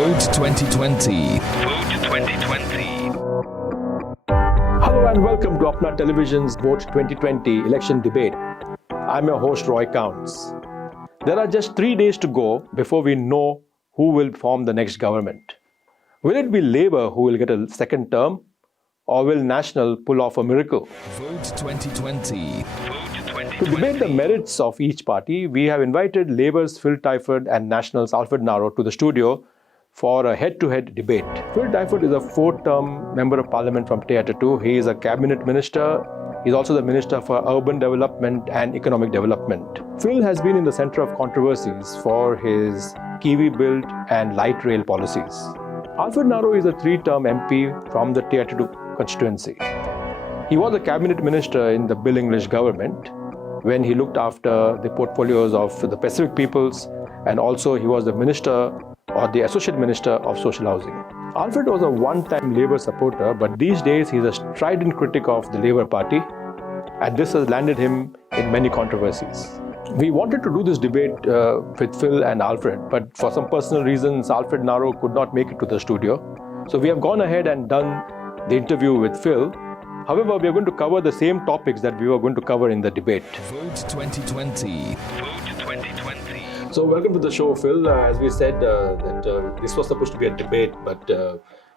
Vote 2020. Vote 2020. Hello and welcome to Apna Television's Vote 2020 election debate. I'm your host Roy Kaunds. There are just 3 days to go before we know who will form the next government. Will it be Labour who will get a second term, or will National pull off a miracle? Vote 2020. Vote 2020. To debate the merits of each party, we have invited Labour's Phil Twyford and National's Alfred Ngaro to the studio for a head-to-head debate. Phil Twyford is a 4th-term Member of Parliament from Te Atatu. He is a cabinet minister. He's also the Minister for Urban Development and Economic Development. Phil has been in the centre of controversies for his Kiwi Build and light rail policies. Alfred Ngaro is a 3-term MP from the Te Atatu constituency. He was a cabinet minister in the Bill English government when he looked after the portfolios of the Pacific peoples, and also he was the minister or the associate minister of social housing. Alfred was a one-time Labour supporter, but these days he's a strident critic of the Labour Party, and this has landed him in many controversies. We wanted to do this debate with Phil and Alfred, but for some personal reasons, Alfred Ngaro could not make it to the studio. So we have gone ahead and done the interview with Phil. However, we are going to cover the same topics that we were going to cover in the debate. Vote 2020. Vote 2020. So welcome to the show, Phil. As we said, that this was supposed to be a debate, but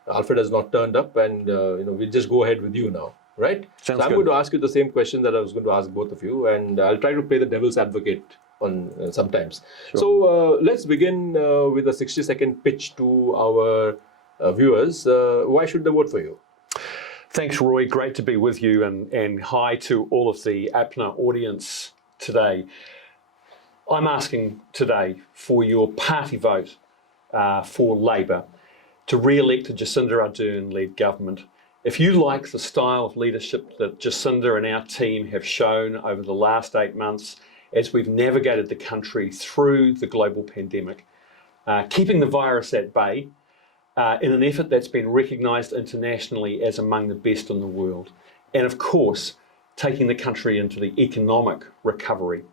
Alfred has not turned up, and we'll just go ahead with you now, right? Sounds so I'm good. going to ask you the same question that I was going to ask both of you, and I'll try to play the devil's advocate on sometimes. Sure. So let's begin with a 60-second pitch to our viewers. Why should they vote for you? Thanks, Roy. Great to be with you, and hi to all of the APNA audience today. I'm asking today for your party vote for Labour to re-elect a Jacinda Ardern-led government. If you like the style of leadership that Jacinda and our team have shown over the last 8 months as we've navigated the country through the global pandemic, keeping the virus at bay in an effort that's been recognised internationally as among the best in the world, and of course, taking the country into the economic recovery.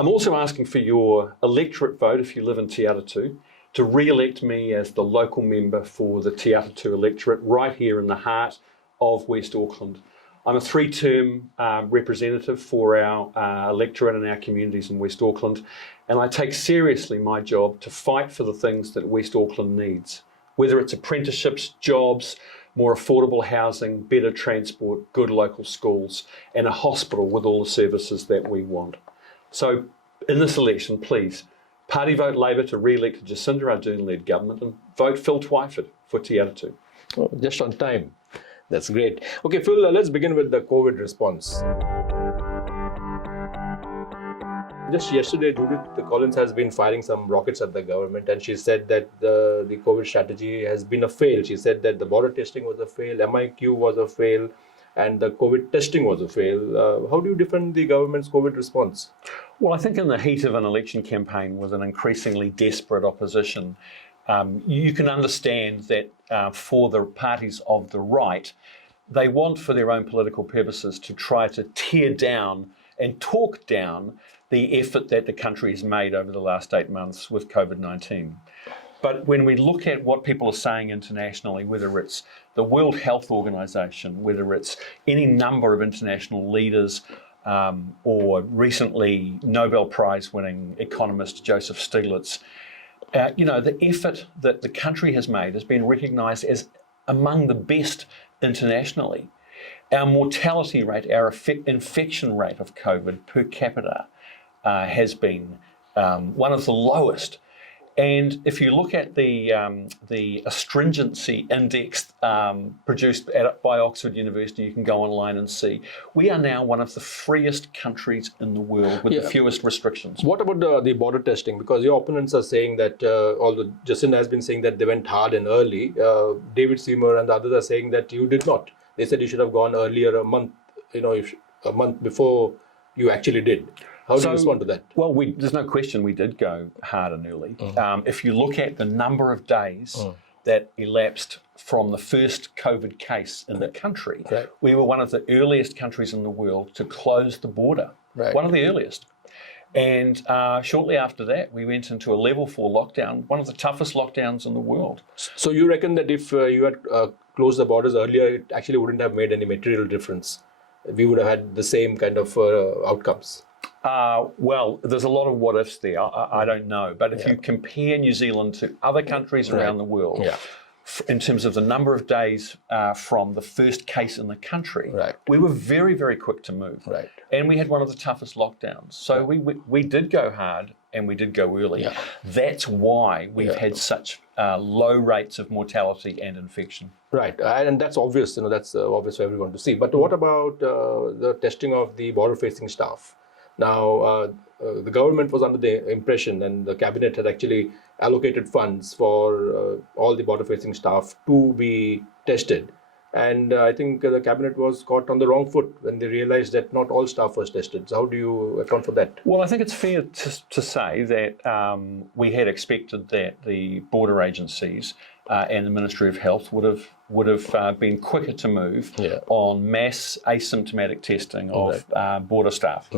I'm also asking for your electorate vote, if you live in Te Atatu, to re-elect me as the local member for the Te Atatu electorate right here in the heart of West Auckland. I'm a 3-term representative for our electorate and our communities in West Auckland, and I take seriously my job to fight for the things that West Auckland needs, whether it's apprenticeships, jobs, more affordable housing, better transport, good local schools, and a hospital with all the services that we want. So in this election, please, party vote Labour to re-elect a Jacinda Ardern-led government, and vote Phil Twyford for Te Atatu. Oh, just on time. That's great. Okay, Phil, let's begin with the COVID response. Just yesterday, Judith Collins has been firing some rockets at the government, and she said that the COVID strategy has been a fail. She said that the border testing was a fail, MIQ was a fail, and the COVID testing was a fail. How do you defend the government's COVID response? Well, I think in the heat of an election campaign with an increasingly desperate opposition, you can understand that for the parties of the right, they want for their own political purposes to try to tear down and talk down the effort that the country has made over the last 8 months with COVID-19. But when we look at what people are saying internationally, whether it's the World Health Organization, whether it's any number of international leaders, or recently Nobel Prize winning economist Joseph Stiglitz, the effort that the country has made has been recognized as among the best internationally. Our mortality rate, our infection rate of COVID per capita has been one of the lowest. And if you look at the astringency index produced by Oxford University, you can go online and see, we are now one of the freest countries in the world with the fewest restrictions. What about the border testing? Because your opponents are saying that, although Jacinda has been saying that they went hard and early, David Seymour and the others are saying that you did not. They said you should have gone earlier, a month before you actually did. How do you respond to that? Well, there's no question we did go hard and early. If you look at the number of days that elapsed from the first COVID case in the country, we were one of the earliest countries in the world to close the border, one of the earliest. And shortly after that, we went into a level 4 lockdown, one of the toughest lockdowns in the world. So you reckon that if you had closed the borders earlier, it actually wouldn't have made any material difference? We would have had the same kind of outcomes. Well, there's a lot of what ifs there. I don't know. But if you compare New Zealand to other countries around the world, in terms of the number of days from the first case in the country, we were very, very quick to move. And we had one of the toughest lockdowns. So we did go hard and we did go early. That's why we've had such low rates of mortality and infection. Right, and that's obvious, that's obvious for everyone to see. But what about the testing of the border-facing staff? Now, the government was under the impression, and the cabinet had actually allocated funds for all the border-facing staff to be tested. And I think the cabinet was caught on the wrong foot when they realized that not all staff was tested. So how do you account for that? Well, I think it's fair to say that we had expected that the border agencies and the Ministry of Health would have been quicker to move on mass asymptomatic testing of border staff.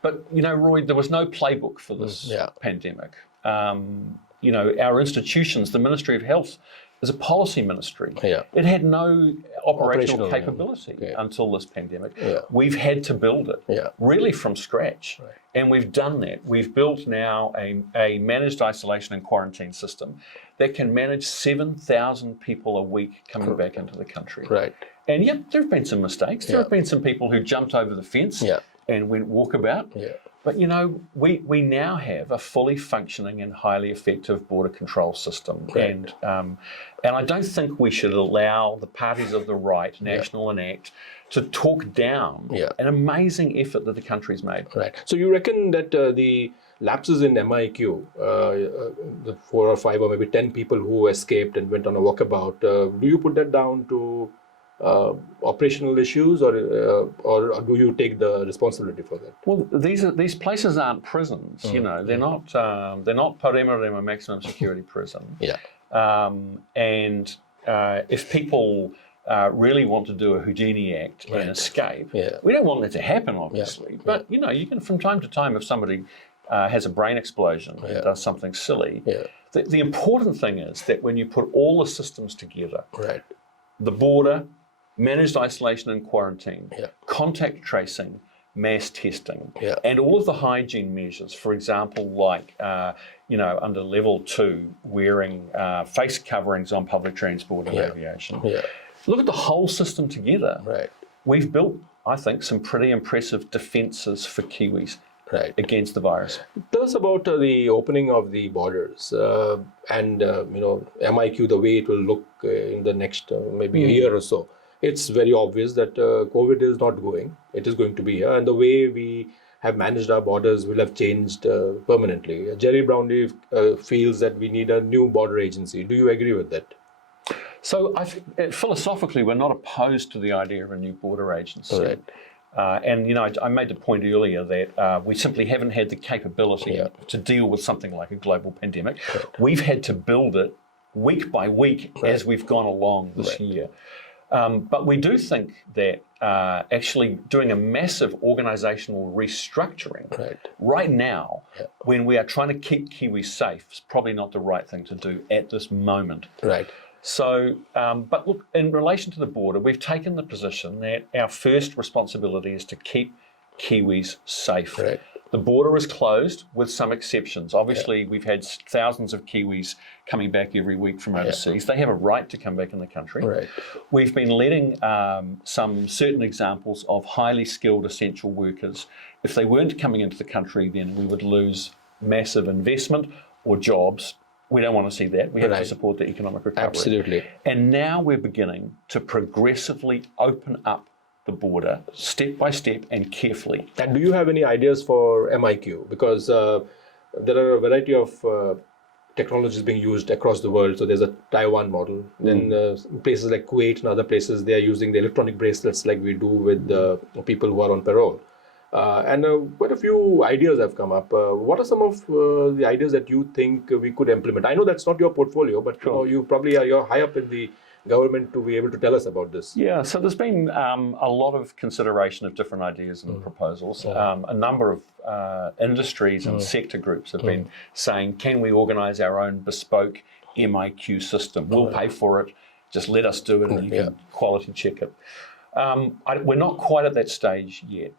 But, Roy, there was no playbook for this pandemic. Our institutions, the Ministry of Health, is a policy ministry. It had no operational capability until this pandemic. We've had to build it really from scratch. And we've done that. We've built now a managed isolation and quarantine system that can manage 7,000 people a week coming back into the country. And there have been some mistakes. There have been some people who jumped over the fence and went walkabout. But, we now have a fully functioning and highly effective border control system. And I don't think we should allow the parties of the right, National and ACT, to talk down an amazing effort that the country's made. So you reckon that the lapses in MIQ, the 4 or 5 or maybe 10 people who escaped and went on a walkabout, do you put that down to operational issues, or do you take the responsibility for that? Well, these places aren't prisons. They're not Parema maximum security prison. And if people really want to do a Houdini act and escape, we don't want that to happen, obviously. But you can, from time to time, if somebody has a brain explosion and does something silly, the important thing is that when you put all the systems together, the border, managed isolation and quarantine, contact tracing, mass testing, and all of the hygiene measures, for example, like, under level 2, wearing face coverings on public transport and aviation. Look at the whole system together. We've built, I think, some pretty impressive defences for Kiwis against the virus. Tell us about the opening of the borders and, MIQ, the way it will look in the next maybe a year or so. It's very obvious that COVID is not going. It is going to be here. And the way we have managed our borders will have changed permanently. Jerry Brownlee feels that we need a new border agency. Do you agree with that? So philosophically, we're not opposed to the idea of a new border agency. And, I made the point earlier that we simply haven't had the capability to deal with something like a global pandemic. We've had to build it week by week as we've gone along this year. But we do think that actually doing a massive organisational restructuring right now, when we are trying to keep Kiwis safe, is probably not the right thing to do at this moment. So, but look, in relation to the border, we've taken the position that our first responsibility is to keep Kiwis safe. The border is closed with some exceptions. Obviously, we've had thousands of Kiwis coming back every week from overseas. They have a right to come back in the country. We've been letting some certain examples of highly skilled essential workers. If they weren't coming into the country, then we would lose massive investment or jobs. We don't want to see that. We have to support the economic recovery. Absolutely. And now we're beginning to progressively open up the border step by step and carefully. And do you have any ideas for MIQ? Because there are a variety of technologies being used across the world. So there's a Taiwan model. Then places like Kuwait and other places, they are using the electronic bracelets like we do with people who are on parole. And quite a few ideas have come up. What are some of the ideas that you think we could implement? I know that's not your portfolio, but you probably you're high up in the government to be able to tell us about this? Yeah, so there's been a lot of consideration of different ideas and proposals. A number of industries and sector groups have been saying, can we organise our own bespoke MIQ system? We'll pay for it, just let us do it and you can quality check it. We're not quite at that stage yet.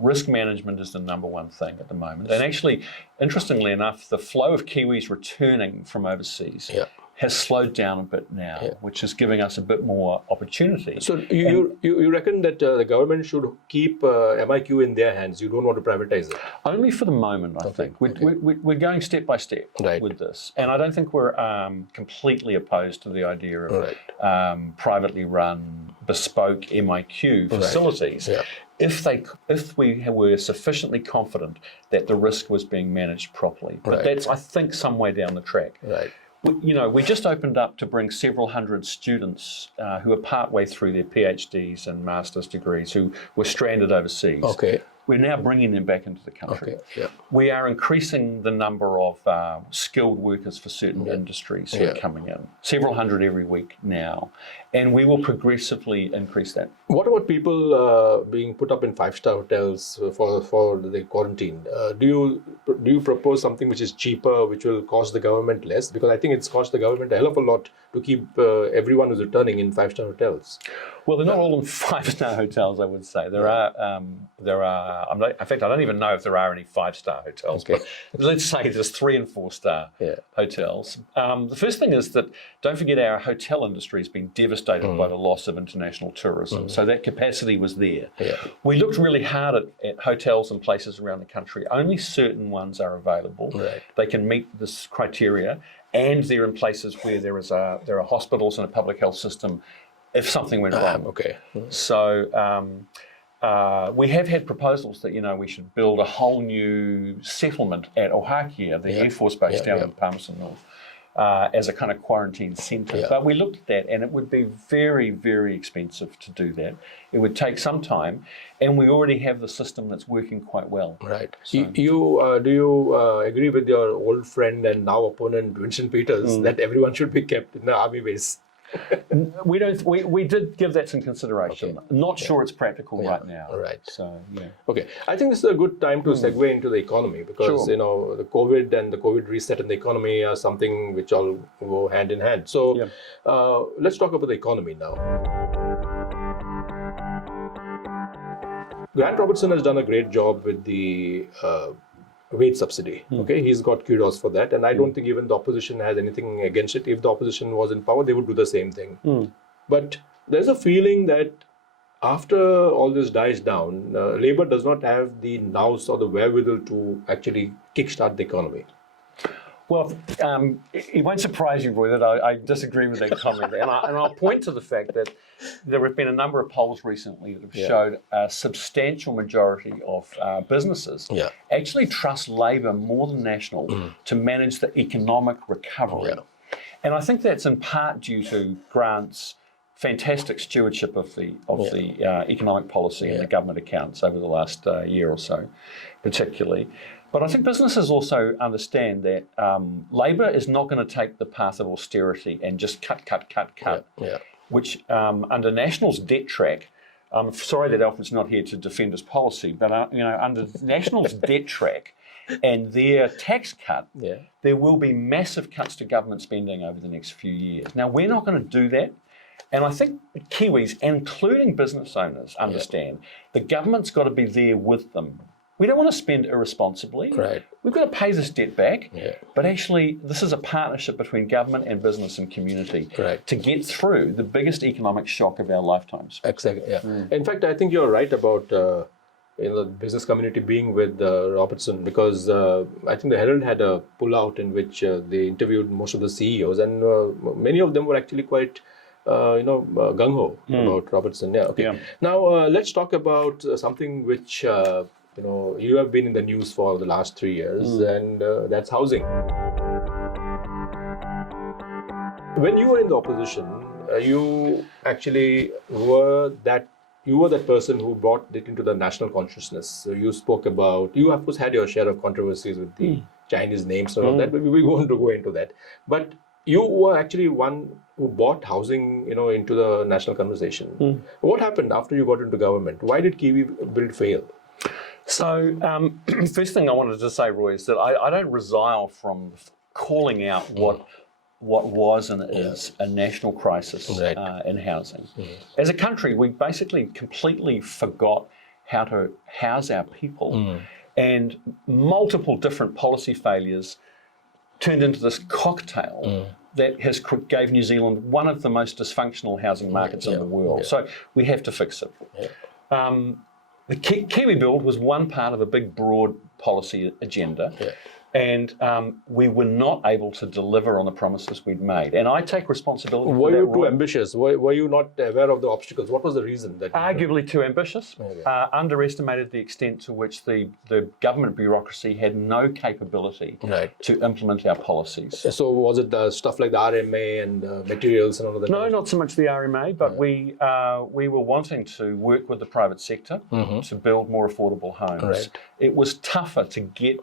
Risk management is the number one thing at the moment. And actually, interestingly enough, the flow of Kiwis returning from overseas has slowed down a bit now, which is giving us a bit more opportunity. So you reckon that the government should keep MIQ in their hands? You don't want to privatize it? Only for the moment, I think. We're going step by step with this. And I don't think we're completely opposed to the idea of privately run bespoke MIQ facilities. If we were sufficiently confident that the risk was being managed properly. But that's, I think, some way down the track. We just opened up to bring several hundred students who are partway through their PhDs and master's degrees who were stranded overseas. We're now bringing them back into the country. We are increasing the number of skilled workers for certain industries who are coming in, several hundred every week now, and we will progressively increase that. What about people being put up in five-star hotels for the quarantine? Do you propose something which is cheaper, which will cost the government less? Because I think it's cost the government a hell of a lot to keep everyone who's returning in five-star hotels. Well, they're not all in five-star hotels, I would say. There are. In fact, I don't even know if there are any five-star hotels. But let's say there's 3- and 4-star hotels. The first thing is that don't forget our hotel industry has been devastated by the loss of international tourism. So that capacity was there. We looked really hard at hotels and places around the country. Only certain ones are available. They can meet this criteria, and they're in places where there are hospitals and a public health system if something went wrong. So we have had proposals that, we should build a whole new settlement at Ohakia, the Air Force Base down in Palmerston North, as a kind of quarantine centre. But we looked at that, and it would be very, very expensive to do that. It would take some time, and we already have the system that's working quite well. So, do you agree with your old friend and now opponent Vincent Peters that everyone should be kept in the army base? We don't. We did give that some consideration. Not sure it's practical right now. So I think this is a good time to segue into the economy because the COVID and the COVID reset in the economy are something which all go hand in hand. So let's talk about the economy now. Grant Robertson has done a great job with the wage subsidy. He's got kudos for that, and I don't think even the opposition has anything against it. If the opposition was in power, they would do the same thing. But there's a feeling that after all this dies down, Labour does not have the nous or the wherewithal to actually kickstart the economy. Well, it won't surprise you, Roy, that I disagree with that comment. And I'll point to the fact that there have been a number of polls recently that have showed a substantial majority of businesses actually trust Labour more than National to manage the economic recovery. And I think that's in part due to Grant's fantastic stewardship of the economic policy and the government accounts over the last year or so, particularly. But I think businesses also understand that Labour is not going to take the path of austerity and just cut, which under National's debt track, I'm sorry that Alfred's not here to defend his policy, but under National's debt track and their tax cut, there will be massive cuts to government spending over the next few years. Now, we're not going to do that. And I think Kiwis, including business owners, understand the government's got to be there with them. We don't want to spend irresponsibly. We've got to pay this debt back. But actually, this is a partnership between government and business and community to get through the biggest economic shock of our lifetimes. In fact, I think you're right about the business community being with Robertson, because I think the Herald had a pull-out in which they interviewed most of the CEOs, and many of them were actually quite gung-ho about Robertson. Now, let's talk about something which you have been in the news for the last 3 years, and that's housing. When you were in the opposition, you actually were that person who brought it into the national consciousness. So you spoke about, you of course had your share of controversies with the Chinese names and all that, but we won't go into that. But you were actually one who brought housing, into the national conversation. What happened after you got into government? Why did Kiwi Build fail? So, first thing I wanted to say, Roy, is that I don't resile from calling out what was and is a national crisis in housing. As a country, we basically completely forgot how to house our people, and multiple different policy failures turned into this cocktail that gave New Zealand one of the most dysfunctional housing markets in the world. So we have to fix it. The Kiwi Build was one part of a big, broad policy agenda. And we were not able to deliver on the promises we'd made. And I take responsibility for that. Were you too ambitious? Were you not aware of the obstacles? What was the reason? Arguably too ambitious. Underestimated the extent to which the government bureaucracy had no capability to implement our policies. So was it stuff like the RMA and materials and all of that? No, not so much the RMA, but we were wanting to work with the private sector to build more affordable homes. It was tougher to get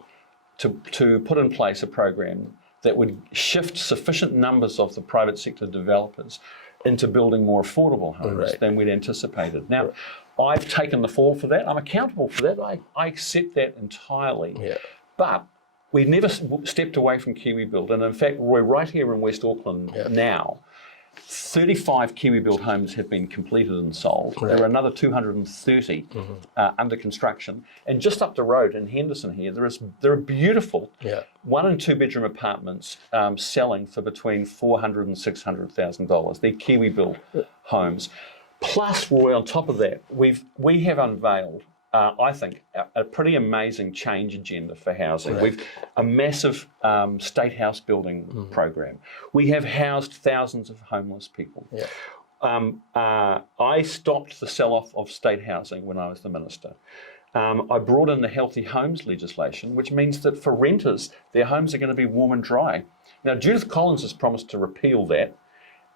to put in place a program that would shift sufficient numbers of the private sector developers into building more affordable homes than we'd anticipated. Now, I've taken the fall for that. I'm accountable for that. I accept that entirely. But we've never stepped away from Kiwi Build. And in fact, we're right here in West Auckland now. 35 Kiwi Build homes have been completed and sold. There are another 230 under construction. And just up the road in Henderson here, there are beautiful 1 and 2 bedroom apartments selling for between $400,000 and $600,000. They're Kiwi Build homes. Plus, Roy, on top of that, we have unveiled, I think, a pretty amazing change agenda for housing. We've a massive state house building program. We have housed thousands of homeless people. I stopped the sell-off of state housing when I was the minister. I brought in the Healthy Homes legislation, which means that for renters, their homes are going to be warm and dry. Now, Judith Collins has promised to repeal that,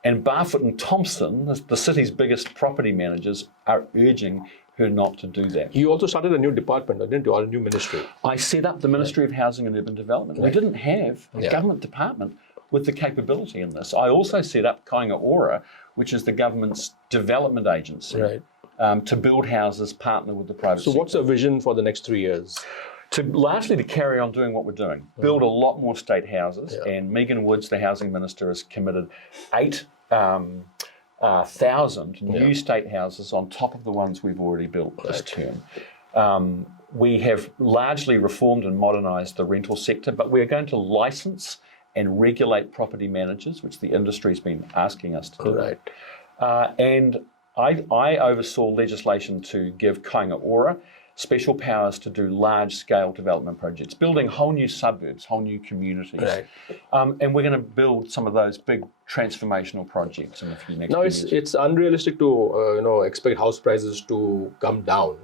and Barfoot and Thompson, the city's biggest property managers, are urging her not to do that. You also started a new department, didn't you, or a new ministry? I set up the Ministry of Housing and Urban Development. We didn't have a government department with the capability in this. I also set up Kainga Ora, which is the government's development agency, to build houses, partner with the private sector. So what's the vision for the next 3 years? Largely to carry on doing what we're doing, build a lot more state houses, and Megan Woods, the housing minister, has committed 8,000 new state houses on top of the ones we've already built this term. We have largely reformed and modernised the rental sector, but we're going to licence and regulate property managers, which the industry's been asking us to do. And I oversaw legislation to give Kainga Ora special powers to do large-scale development projects, building whole new suburbs, whole new communities. And we're going to build some of those big transformational projects in the few next years. It's unrealistic to expect house prices to come down,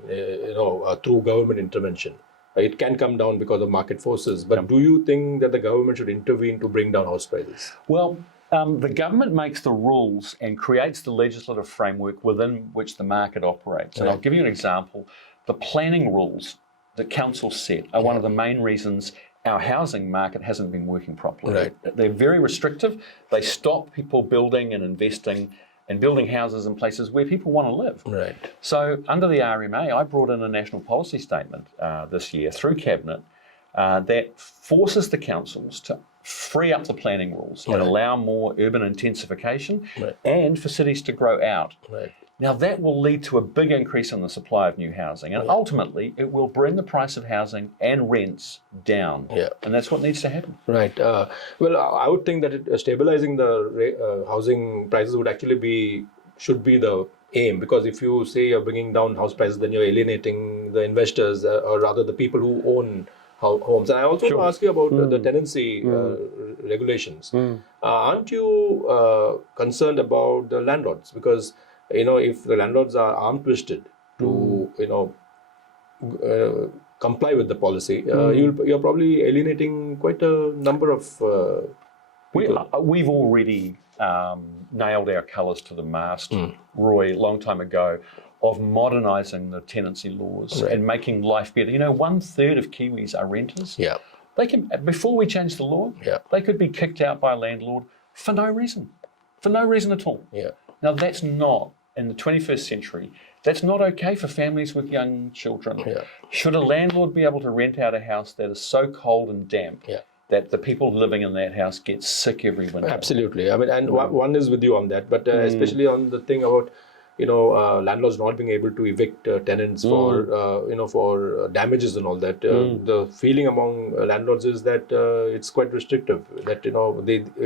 through government intervention. It can come down because of market forces, but do you think that the government should intervene to bring down house prices? Well, the government makes the rules and creates the legislative framework within which the market operates. And I'll give you an example. The planning rules that council set are one of the main reasons our housing market hasn't been working properly. They're very restrictive. They stop people building and investing and building houses in places where people want to live. So under the RMA, I brought in a national policy statement this year through Cabinet that forces the councils to free up the planning rules and allow more urban intensification and for cities to grow out. Now that will lead to a big increase in the supply of new housing, and ultimately it will bring the price of housing and rents down, and that's what needs to happen. Well, I would think that stabilizing the housing prices would actually should be the aim, because if you say you're bringing down house prices, then you're alienating the investors, or rather the people who own homes. And I also want to ask you about the tenancy regulations. Aren't you concerned about the landlords? Because if the landlords are arm twisted to comply with the policy, you're probably alienating quite a number of people. We've already nailed our colours to the mast, Roy, a long time ago, of modernising the tenancy laws and making life better. 1/3 of Kiwis are renters. They can, before we change the law, they could be kicked out by a landlord for no reason at all. Yeah. Now that's not, in the 21st century, that's not okay for families with young children. Yeah. Should a landlord be able to rent out a house that is so cold and damp that the people living in that house get sick every winter? Absolutely. I mean, and one is with you on that, but especially on the thing about, landlords not being able to evict tenants for damages and all that. The feeling among landlords is that it's quite restrictive. That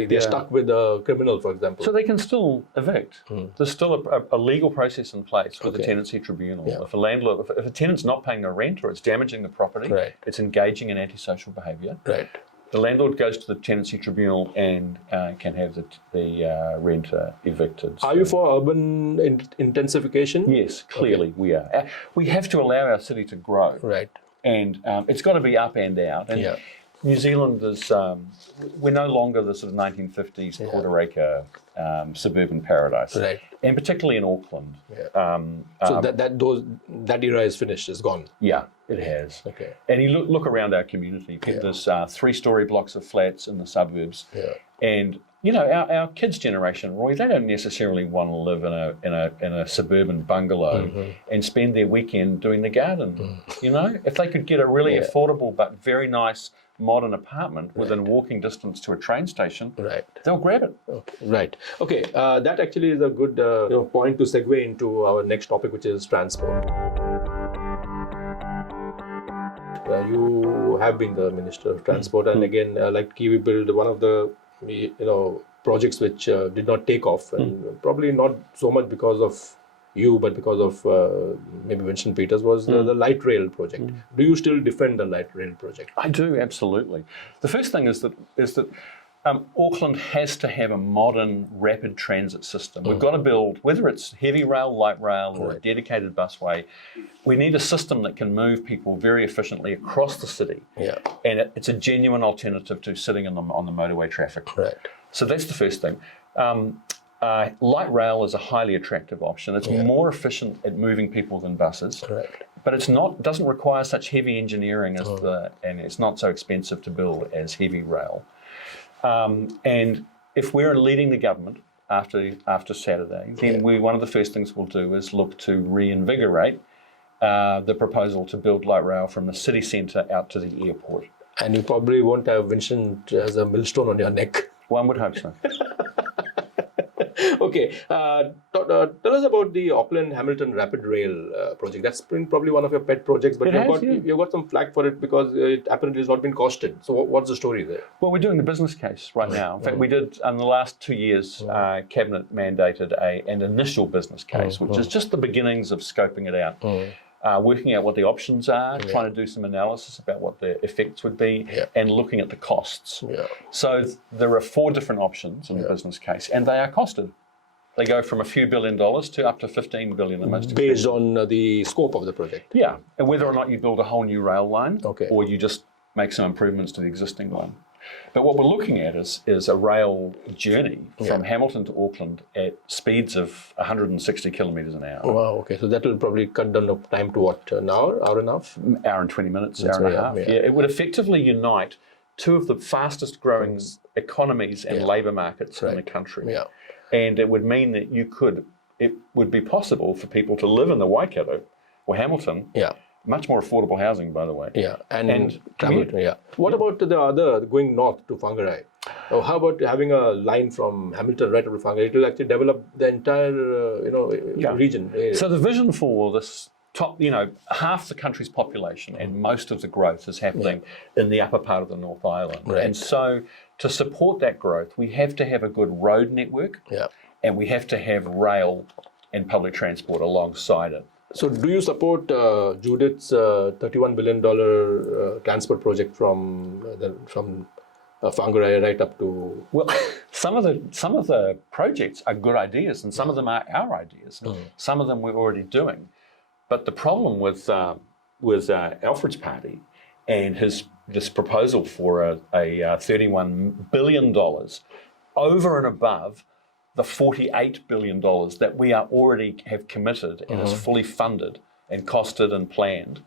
they're stuck with a criminal, for example. So they can still evict. There's still a legal process in place with the tenancy tribunal. Yeah. If a landlord, if a tenant's not paying the rent or it's damaging the property, it's engaging in antisocial behaviour. Right. The landlord goes to the tenancy tribunal and can have the renter evicted. Are you for urban intensification? Yes, clearly we are. We have to allow our city to grow. Right. And it's got to be up and out. And New Zealand is, we're no longer the sort of 1950s quarter-acre suburban paradise. Right. And particularly in Auckland. So that era is finished, it's gone. Yeah, it has. Okay. And you look around our community, there's 3-storey blocks of flats in the suburbs. Yeah. And our kids' generation, Roy, they don't necessarily want to live in a suburban bungalow and spend their weekend doing the garden. If they could get a really affordable but very nice modern apartment within walking distance to a train station, they'll grab it. Right. Okay. That actually is a good point to segue into our next topic, which is transport. You have been the Minister of Transport, and again, like Kiwi Build, one of the projects which did not take off, and probably not so much because of you, but because of maybe Winston Peters, was the light rail project. Do you still defend the light rail project? I do, absolutely. The first thing is that Auckland has to have a modern rapid transit system. We've got to build, whether it's heavy rail, light rail, or a dedicated busway, we need a system that can move people very efficiently across the city. Yeah. And it's a genuine alternative to sitting on the motorway traffic. Right. So that's the first thing. Light rail is a highly attractive option. It's more efficient at moving people than buses. Correct. But doesn't require such heavy engineering and it's not so expensive to build as heavy rail. And if we're leading the government after Saturday, then one of the first things we'll do is look to reinvigorate the proposal to build light rail from the city centre out to the airport. And you probably won't have Vincent as a millstone on your neck. One would hope so. Okay, tell us about the Auckland-Hamilton Rapid Rail project. That's been probably one of your pet projects, but you've got some flack for it because it apparently has not been costed. So what's the story there? Well, we're doing the business case right now. In fact, we did, in the last 2 years, Cabinet mandated an initial business case, which is just the beginnings of scoping it out. Working out what the options are, trying to do some analysis about what the effects would be, and looking at the costs. So there are 4 different options in the business case, and they are costed. They go from a few $1 billion to up to $15 billion. Based on the scope of the project. Yeah, and whether or not you build a whole new rail line, or you just make some improvements to the existing one. But what we're looking at is a rail journey from Hamilton to Auckland at speeds of 160 kilometres an hour. Wow, okay. So that will probably cut down the time to what, an hour, hour and a half? Hour and 20 minutes, hour and a half. Yeah, it would effectively unite 2 of the fastest growing economies and labour markets in the country. Yeah. And it would mean that it would be possible for people to live in the Waikato or Hamilton. Yeah. Much more affordable housing, by the way. Yeah, and travel. Yeah. What about the other going north to Whangarei? Or how about having a line from Hamilton right up to Whangarei? It will actually develop the entire region. So the vision for this half the country's population and most of the growth is happening in the upper part of the North Island. Right. And so to support that growth, we have to have a good road network, and we have to have rail and public transport alongside it. So do you support Judith's $31 billion transport project from Whangarei right up to... Well, some of the projects are good ideas, and some of them are our ideas. Some of them we're already doing. But the problem with Alfred's party and this proposal for a $31 billion over and above the $48 billion that we are already have committed and is fully funded and costed and planned,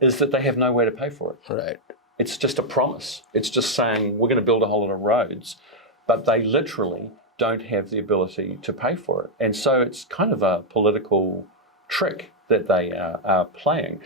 is that they have nowhere to pay for it. Right. It's just a promise. It's just saying we're going to build a whole lot of roads, but they literally don't have the ability to pay for it. And so it's kind of a political trick that they are playing.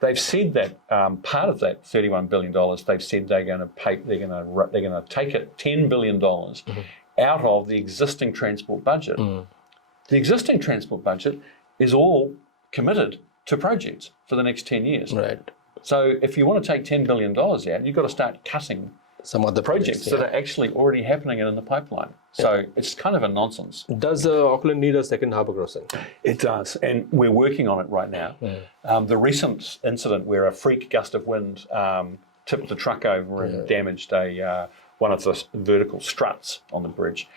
They've said that part of that $31 billion, they've said they're going to pay. They're going to take it $10 billion out of the existing transport budget. The existing transport budget is all committed to projects for the next 10 years. Right. So if you want to take $10 billion out, you've got to start cutting some other projects that are actually already happening and in the pipeline. So it's kind of a nonsense. Does Auckland need a second harbour crossing? It does, and we're working on it right now. The recent incident where a freak gust of wind tipped the truck over and damaged one of the vertical struts on the bridge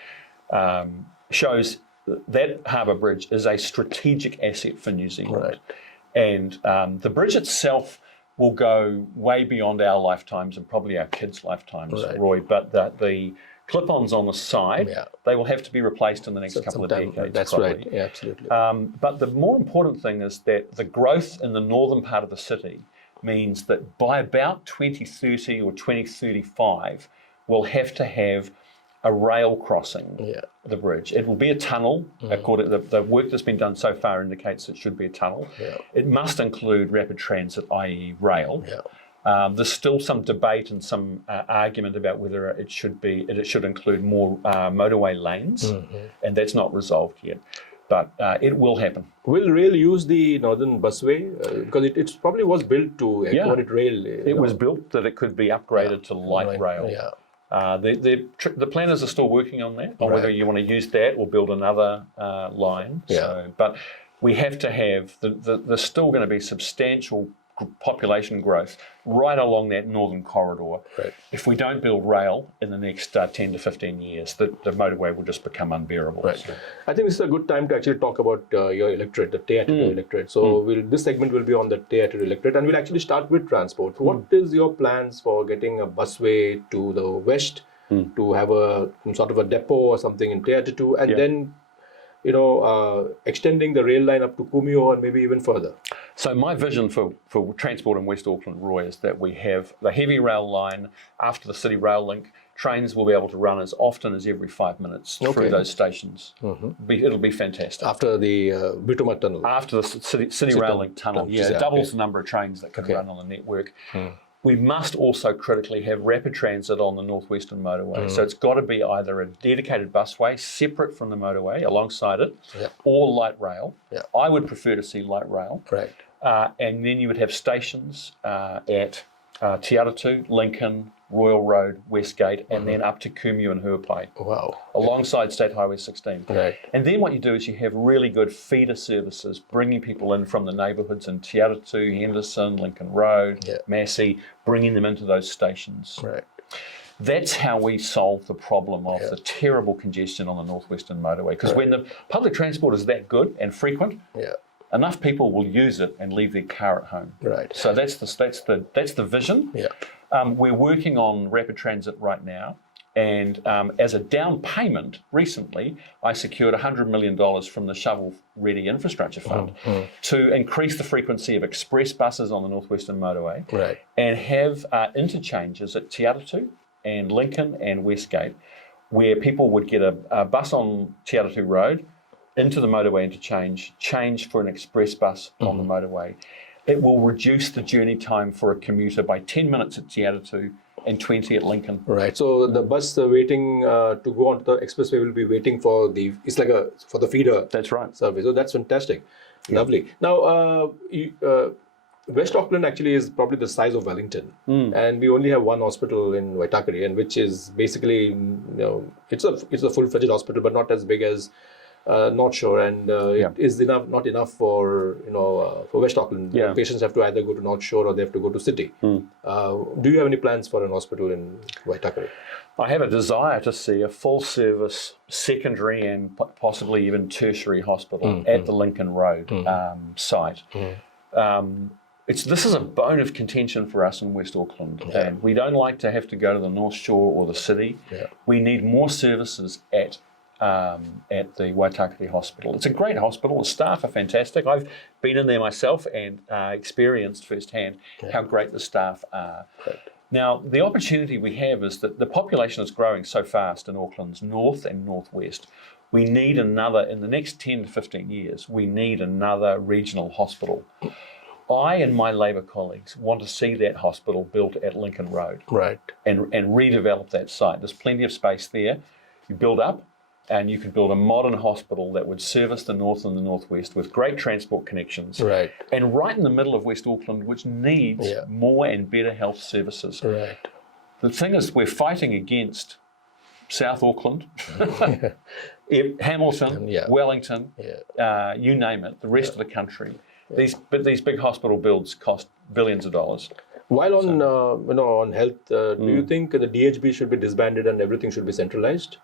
shows that harbour bridge is a strategic asset for New Zealand. And the bridge itself will go way beyond our lifetimes and probably our kids' lifetimes, Roy. But the clip-ons on the side, they will have to be replaced in the next couple of decades. That's probably. right, yeah, absolutely. But the more important thing is that the growth in the northern part of the city means that by about 2030 or 2035, we'll have to have a rail crossing the bridge. It will be a tunnel. According to the work that's been done so far indicates it should be a tunnel. It must include rapid transit, i.e. rail. There's still some debate and some argument about whether it should include more motorway lanes, and that's not resolved yet. But it will happen. Will rail use the northern busway? Because it probably was built to accommodate rail. It was built that it could be upgraded to light rail. The planners are still working on that, on whether you want to use that or build another line. But we have to have, there's still going to be substantial population growth right along that northern corridor. If we don't build rail in the next 10 to 15 years, the motorway will just become unbearable. So. I think this is a good time to actually talk about your electorate, the Te Atatu electorate. So this segment will be on the Te Atatu electorate, and we'll actually start with transport. What is your plans for getting a busway to the west, to have some sort of a depot or something in Te Atatu, and then extending the rail line up to Kumio and maybe even further? So my vision for transport in West Auckland, Roy, is that we have the heavy rail line after the city rail link. Trains will be able to run as often as every 5 minutes through those stations. It'll be fantastic. After the Bituma tunnel? After the city rail link tunnel. It doubles the number of trains that can run on the network. We must also critically have rapid transit on the northwestern motorway. So it's got to be either a dedicated busway separate from the motorway alongside it, or light rail. I would prefer to see light rail. And then you would have stations at Te Atatu, Lincoln, Royal Road, Westgate, and then up to Kumeu and Huapai. Alongside State Highway 16. And then what you do is you have really good feeder services, bringing people in from the neighbourhoods in Te Atatu, Henderson, Lincoln Road, Massey, bringing them into those stations. That's how we solve the problem of the terrible congestion on the northwestern motorway. Because when the public transport is that good and frequent, enough people will use it and leave their car at home. So that's the vision. We're working on rapid transit right now, and as a down payment, recently I secured $100 million from the Shovel Ready Infrastructure Fund to increase the frequency of express buses on the northwestern motorway, and have interchanges at Te Atatu and Lincoln and Westgate, where people would get a bus on Te Atatu Road into the motorway interchange, change for an express bus on the motorway. It will reduce the journey time for a commuter by 10 minutes at Te Atatu and 20 at Lincoln. So the bus waiting to go onto the expressway will be waiting for for the feeder. Service. So that's fantastic. Lovely. Now, West Auckland actually is probably the size of Wellington, and we only have one hospital in Waitakere, and which is basically, it's a full-fledged hospital, but not as big as North Shore, and it is not enough for West Auckland. Patients have to either go to North Shore or they have to go to City. Do you have any plans for an hospital in Waitakere? I have a desire to see a full-service secondary and possibly even tertiary hospital at the Lincoln Road site. This is a bone of contention for us in West Auckland, and we don't like to have to go to the North Shore or the city. We need more services at the Waitakere Hospital. It's a great hospital. The staff are fantastic. I've been in there myself and experienced firsthand how great the staff are. Now, the opportunity we have is that the population is growing so fast in Auckland's north and northwest. We need another, in the next 10 to 15 years, we need another regional hospital. I and my Labour colleagues want to see that hospital built at Lincoln Road, Right. and redevelop that site. There's plenty of space there. You build up, and you could build a modern hospital that would service the north and the northwest with great transport connections. Right. And right in the middle of West Auckland, which needs more and better health services. Right. The thing is, we're fighting against South Auckland, Hamilton, Wellington, you name it, the rest of the country. But these big hospital builds cost billions of dollars. While on on health, do you think the DHB should be disbanded and everything should be centralized?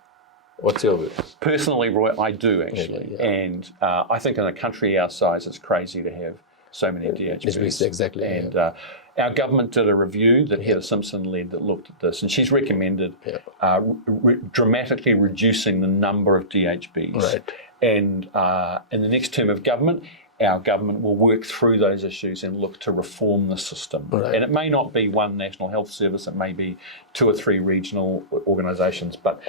What's your view? Personally, Roy, I do actually, and I think in a country our size, it's crazy to have so many DHBs. Exactly. And our government did a review that Heather Simpson led that looked at this, and she's recommended dramatically reducing the number of DHBs. Right. And in the next term of government, our government will work through those issues and look to reform the system. Right. And it may not be one national health service, it may be 2 or 3 regional organisations, but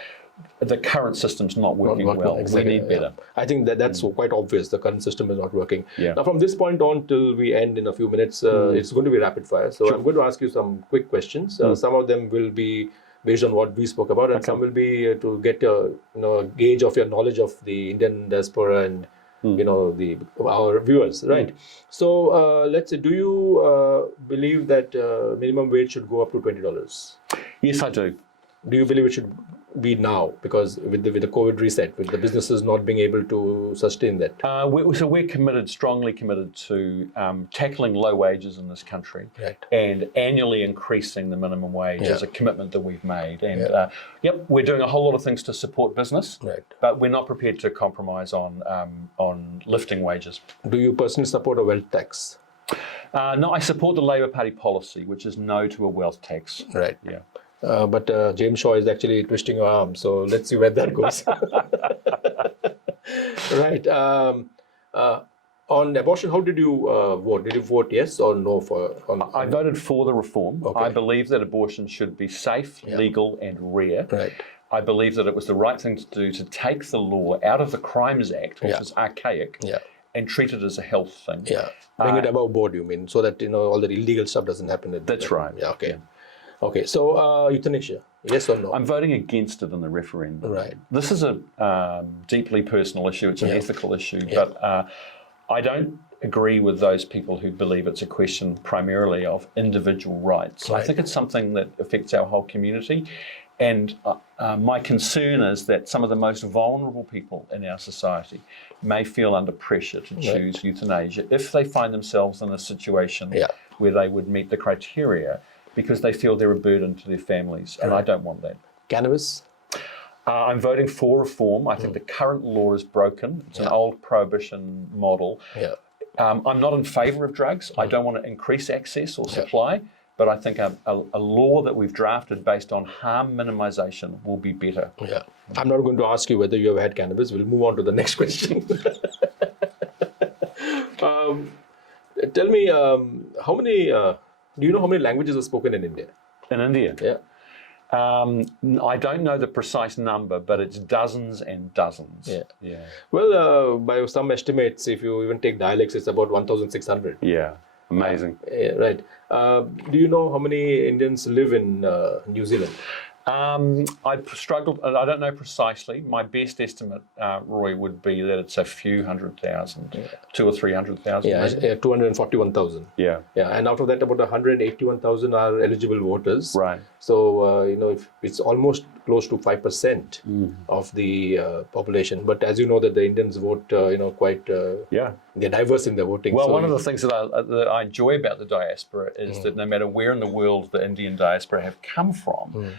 the current system's not working well. Exactly. We need better. I think that's quite obvious. The current system is not working. Yeah. Now, from this point on till we end in a few minutes, it's going to be rapid fire. So I'm going to ask you some quick questions. Some of them will be based on what we spoke about, and some will be to get a gauge of your knowledge of the Indian diaspora and our viewers, right? So let's say, do you believe that minimum wage should go up to $20? Yes, I do. Do you believe it should be now, because with the COVID reset, with the businesses not being able to sustain that? We're strongly committed to tackling low wages in this country, and annually increasing the minimum wage is a commitment that we've made. And we're doing a whole lot of things to support business, but we're not prepared to compromise on lifting wages. Do you personally support a wealth tax? No, I support the Labour Party policy, which is no to a wealth tax. Right. Yeah. But James Shaw is actually twisting your arm, so let's see where that goes. Right. On abortion, how did you vote? Did you vote yes or no for? I voted for the reform. Okay. I believe that abortion should be safe, legal, and rare. Right. I believe that it was the right thing to do to take the law out of the Crimes Act, which is archaic, and treat it as a health thing. Yeah. Bring it above board, you mean, so that all the illegal stuff doesn't happen. That's right. Yeah. Okay. Yeah. Okay, so euthanasia, yes or no? I'm voting against it in the referendum. Right. This is a deeply personal issue. It's an ethical issue, but I don't agree with those people who believe it's a question primarily of individual rights. Right. I think it's something that affects our whole community, and my concern is that some of the most vulnerable people in our society may feel under pressure to choose euthanasia if they find themselves in a situation where they would meet the criteria, because they feel they're a burden to their families, and I don't want that. Cannabis? I'm voting for reform. I think the current law is broken. It's an old prohibition model. Yeah. I'm not in favour of drugs. I don't want to increase access or supply, but I think a law that we've drafted based on harm minimisation will be better. Yeah. I'm not going to ask you whether you have had cannabis. We'll move on to the next question. Tell me, how many... do you know how many languages are spoken in India? In India? Yeah. I don't know the precise number, but it's dozens and dozens. Yeah. Well, by some estimates, if you even take dialects, it's about 1,600. Yeah. Amazing. Right. Do you know how many Indians live in New Zealand? I've struggled. I don't know precisely. My best estimate, Roy, would be that it's a few 100,000, 200,000 or 300,000. Yeah, 241,000. Yeah. Yeah, and out of that, about 181,000 are eligible voters. Right. So if it's almost close to 5% of the population. But as you know, that the Indians vote, quite. They're diverse in their voting. Well, one of the things that I enjoy about the diaspora is that no matter where in the world the Indian diaspora have come from.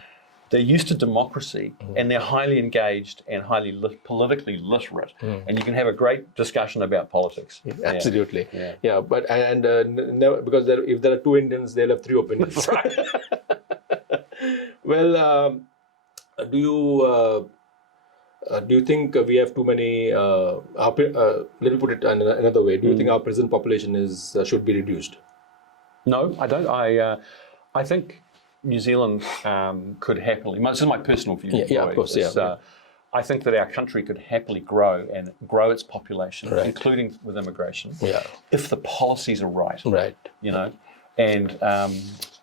They're used to democracy, and they're highly engaged and highly politically literate, and you can have a great discussion about politics. Absolutely. Yeah. But because if there are 2 Indians, they'll have 3 opinions. Right. Well, do you think we have too many? Let me put it another way. Do you think our present population should be reduced? No, I don't. I think New Zealand could happily, this is my personal view. Yeah, of course, yeah. I think that our country could happily grow its population, including with immigration, if the policies are right. Right. You know, and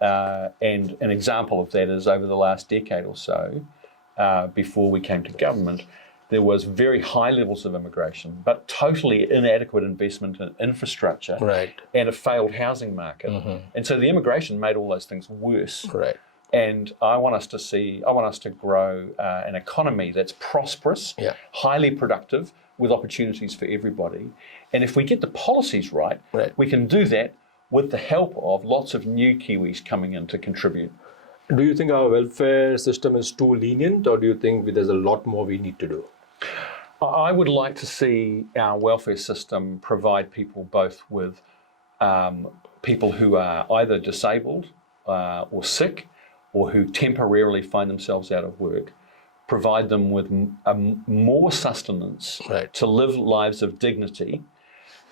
an example of that is over the last decade or so, before we came to government, there was very high levels of immigration, but totally inadequate investment in infrastructure and a failed housing market. And so the immigration made all those things worse. Right. And I want us to grow an economy that's prosperous, highly productive, with opportunities for everybody. And if we get the policies right, we can do that with the help of lots of new Kiwis coming in to contribute. Do you think our welfare system is too lenient, or do you think there's a lot more we need to do? I would like to see our welfare system provide people both with people who are either disabled or sick, or who temporarily find themselves out of work, provide them with more sustenance to live lives of dignity,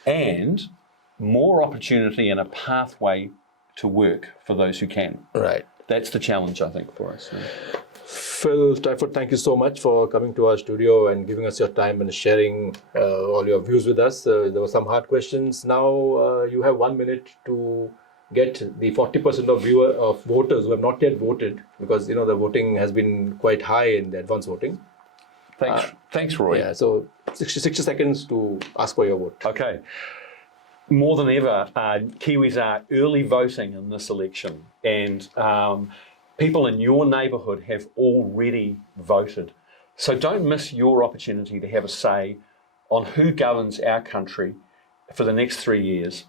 and more opportunity and a pathway to work for those who can. Right. That's the challenge, I think, for us. Phil Twyford, thank you so much for coming to our studio and giving us your time and sharing all your views with us. There were some hard questions. Now you have 1 minute to get the 40% of voters who have not yet voted, because the voting has been quite high in the advance voting. Thanks, Roy. Yeah, so 60 seconds to ask for your vote. Okay. More than ever, Kiwis are early voting in this election, and people in your neighbourhood have already voted. So don't miss your opportunity to have a say on who governs our country for the next 3 years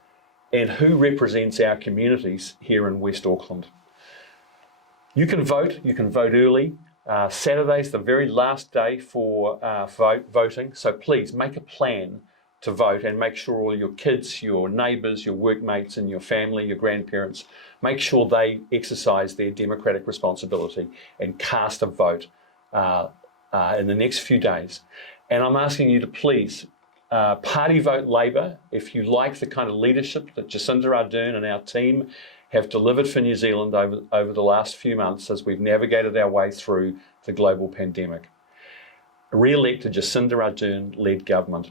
and who represents our communities here in West Auckland. You can vote early. Saturday's the very last day for voting, so please make a plan to vote and make sure all your kids, your neighbours, your workmates and your family, your grandparents, make sure they exercise their democratic responsibility and cast a vote in the next few days. And I'm asking you to please party vote Labour if you like the kind of leadership that Jacinda Ardern and our team have delivered for New Zealand over the last few months as we've navigated our way through the global pandemic. Re-elect a Jacinda Ardern-led government.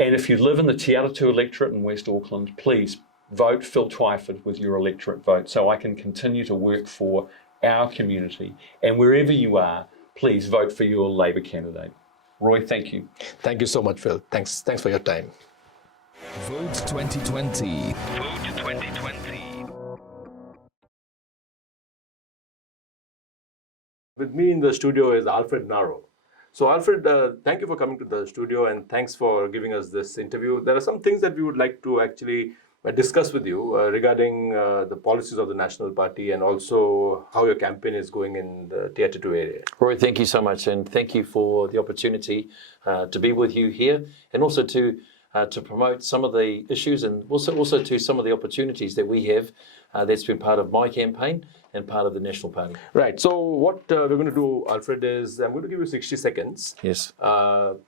And if you live in the Te Atatu electorate in West Auckland, please vote Phil Twyford with your electorate vote so I can continue to work for our community. And wherever you are, please vote for your Labour candidate. Roy, thank you. Thank you so much, Phil. Thanks for your time. Vote 2020. Vote 2020. With me in the studio is Alfred Ngaro. So Alfred, thank you for coming to the studio and thanks for giving us this interview. There are some things that we would like to actually discuss with you regarding the policies of the National Party and also how your campaign is going in the Te Atatu area. Roy, thank you so much, and thank you for the opportunity to be with you here, and also to promote some of the issues and also to some of the opportunities that we have that's been part of my campaign and part of the National Party. Right. So what we're going to do, Alfred, is I'm going to give you 60 seconds. Yes. Tell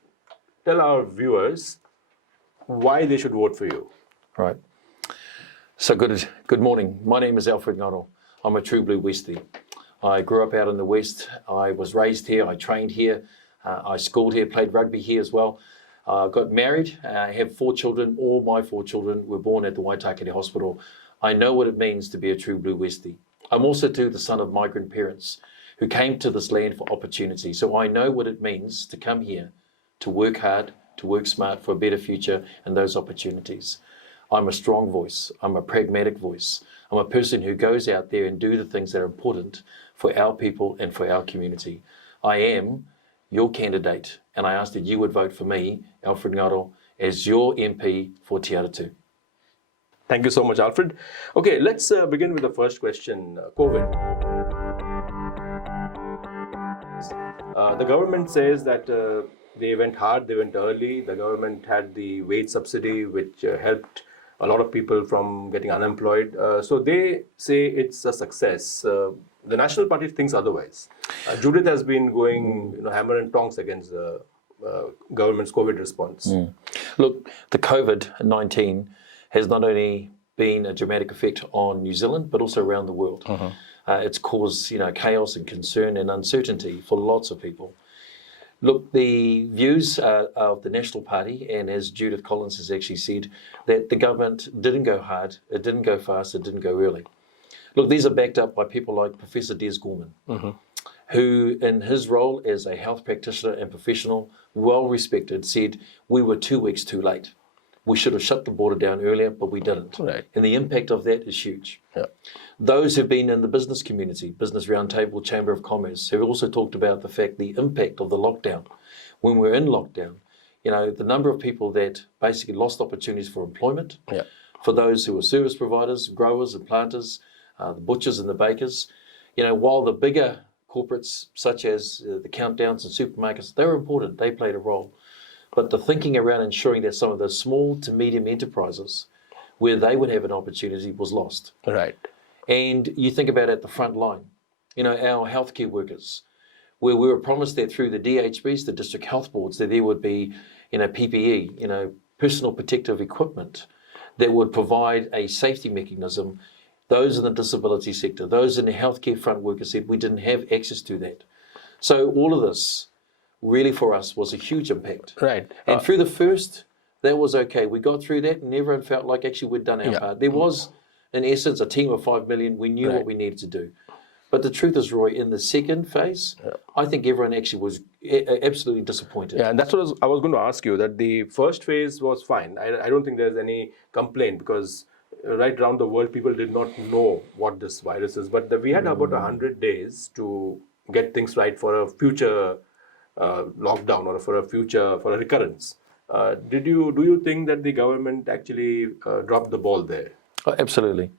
our viewers why they should vote for you. Right. So good morning. My name is Alfred Ngaro. I'm a true blue Westie. I grew up out in the West. I was raised here. I trained here. I schooled here, played rugby here as well. Got married. I have 4 children. All my 4 children were born at the Waitakere Hospital. I know what it means to be a true blue Westie. I'm also too the son of migrant parents who came to this land for opportunity. So I know what it means to come here, to work hard, to work smart for a better future and those opportunities. I'm a strong voice. I'm a pragmatic voice. I'm a person who goes out there and do the things that are important for our people and for our community. I am your candidate, and I ask that you would vote for me, Alfred Ngaro, as your MP for Te Atatu. Thank you so much, Alfred. Okay, let's begin with the first question, COVID. The government says that they went hard, they went early. The government had the wage subsidy, which helped a lot of people from getting unemployed. So they say it's a success. The National Party thinks otherwise. Judith has been going hammer and tongs against the government's COVID response. Look, the COVID-19 has not only been a dramatic effect on New Zealand, but also around the world. It's caused chaos and concern and uncertainty for lots of people. Look, the views of the National Party, and as Judith Collins has actually said, that the government didn't go hard, it didn't go fast, it didn't go early. Look, these are backed up by people like Professor Des Gorman, who in his role as a health practitioner and professional, well respected, said we were 2 weeks too late. We should have shut the border down earlier, but we didn't. Right. And the impact of that is huge. Yeah. Those who've been in the business community, Business Roundtable, Chamber of Commerce, have also talked about the fact, the impact of the lockdown. When we're in lockdown, the number of people that basically lost opportunities for employment, for those who were service providers, growers and planters, the butchers and the bakers, while the bigger corporates such as the countdowns and supermarkets, they were important, they played a role. But the thinking around ensuring that some of the small to medium enterprises, where they would have an opportunity, was lost. Right. And you think about at the front line, our healthcare workers, where we were promised that through the DHBs, the district health boards, that there would be, PPE, personal protective equipment that would provide a safety mechanism. Those in the disability sector, those in the healthcare front workers said we didn't have access to that. So all of this really for us was a huge impact. Right. And through the first, that was okay. We got through that and everyone felt like actually we'd done our part. There was, in essence, a team of 5 million. We knew what we needed to do. But the truth is, Roy, in the second phase, I think everyone actually was absolutely disappointed. Yeah, and that's what I was going to ask you, that the first phase was fine. I don't think there's any complaint because right around the world, people did not know what this virus is. But we had about 100 days to get things right for a future lockdown or for a recurrence. Do you think that the government actually dropped the ball there? Oh, absolutely.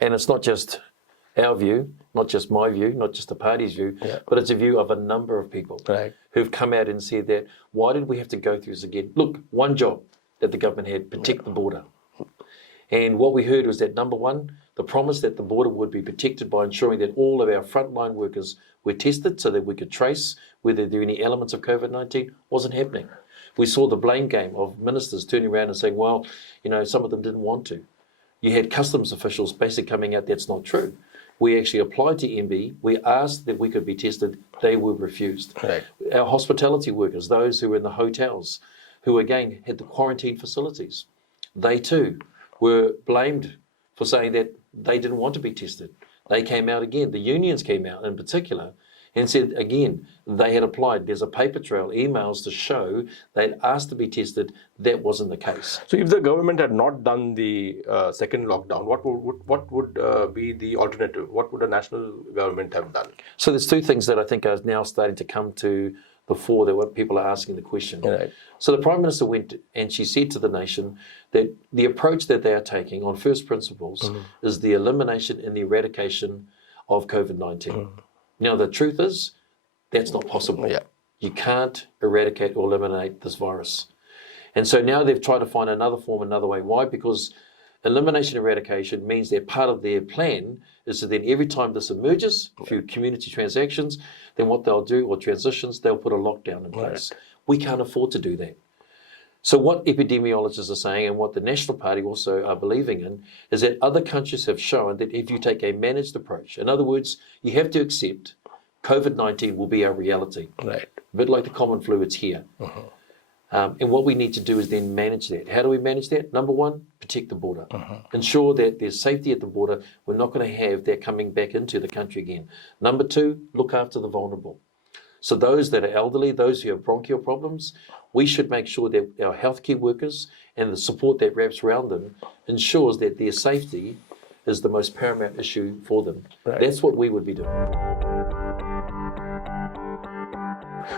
And it's not just our view, not just my view, not just the party's view, but it's a view of a number of people who've come out and said that, why did we have to go through this again? Look, one job that the government had, protect the border. And what we heard was that, number one, the promise that the border would be protected by ensuring that all of our frontline workers were tested so that we could trace whether there were any elements of COVID-19 wasn't happening. We saw the blame game of ministers turning around and saying, well, some of them didn't want to. You had customs officials basically coming out, that's not true. We actually applied to MB, we asked that we could be tested, they were refused. Right. Our hospitality workers, those who were in the hotels, who again had the quarantine facilities, they too were blamed for saying that they didn't want to be tested. They came out again. The unions came out in particular and said, again, they had applied. There's a paper trail, emails to show they'd asked to be tested. That wasn't the case. So if the government had not done the second lockdown, what would be the alternative? What would the national government have done? So there's two things that I think are now starting to come to the fore that what people are asking the question. Right. So the Prime Minister went and she said to the nation that the approach that they are taking on first principles is the elimination and the eradication of COVID-19. Now, the truth is, that's not possible. Yeah. You can't eradicate or eliminate this virus. And so now they've tried to find another form, another way. Why? Because elimination eradication means that part of their plan is that then every time this emerges through community transactions, then what they'll do, or transitions, they'll put a lockdown in place. We can't afford to do that. So what epidemiologists are saying, and what the National Party also are believing in, is that other countries have shown that if you take a managed approach, in other words, you have to accept COVID-19 will be our reality. Right. A bit like the common flu, it's here. And what we need to do is then manage that. How do we manage that? Number one, protect the border. Ensure that there's safety at the border. We're not going to have that coming back into the country again. Number two, look after the vulnerable. So those that are elderly, those who have bronchial problems, we should make sure that our healthcare workers and the support that wraps around them ensures that their safety is the most paramount issue for them. Right. That's what we would be doing.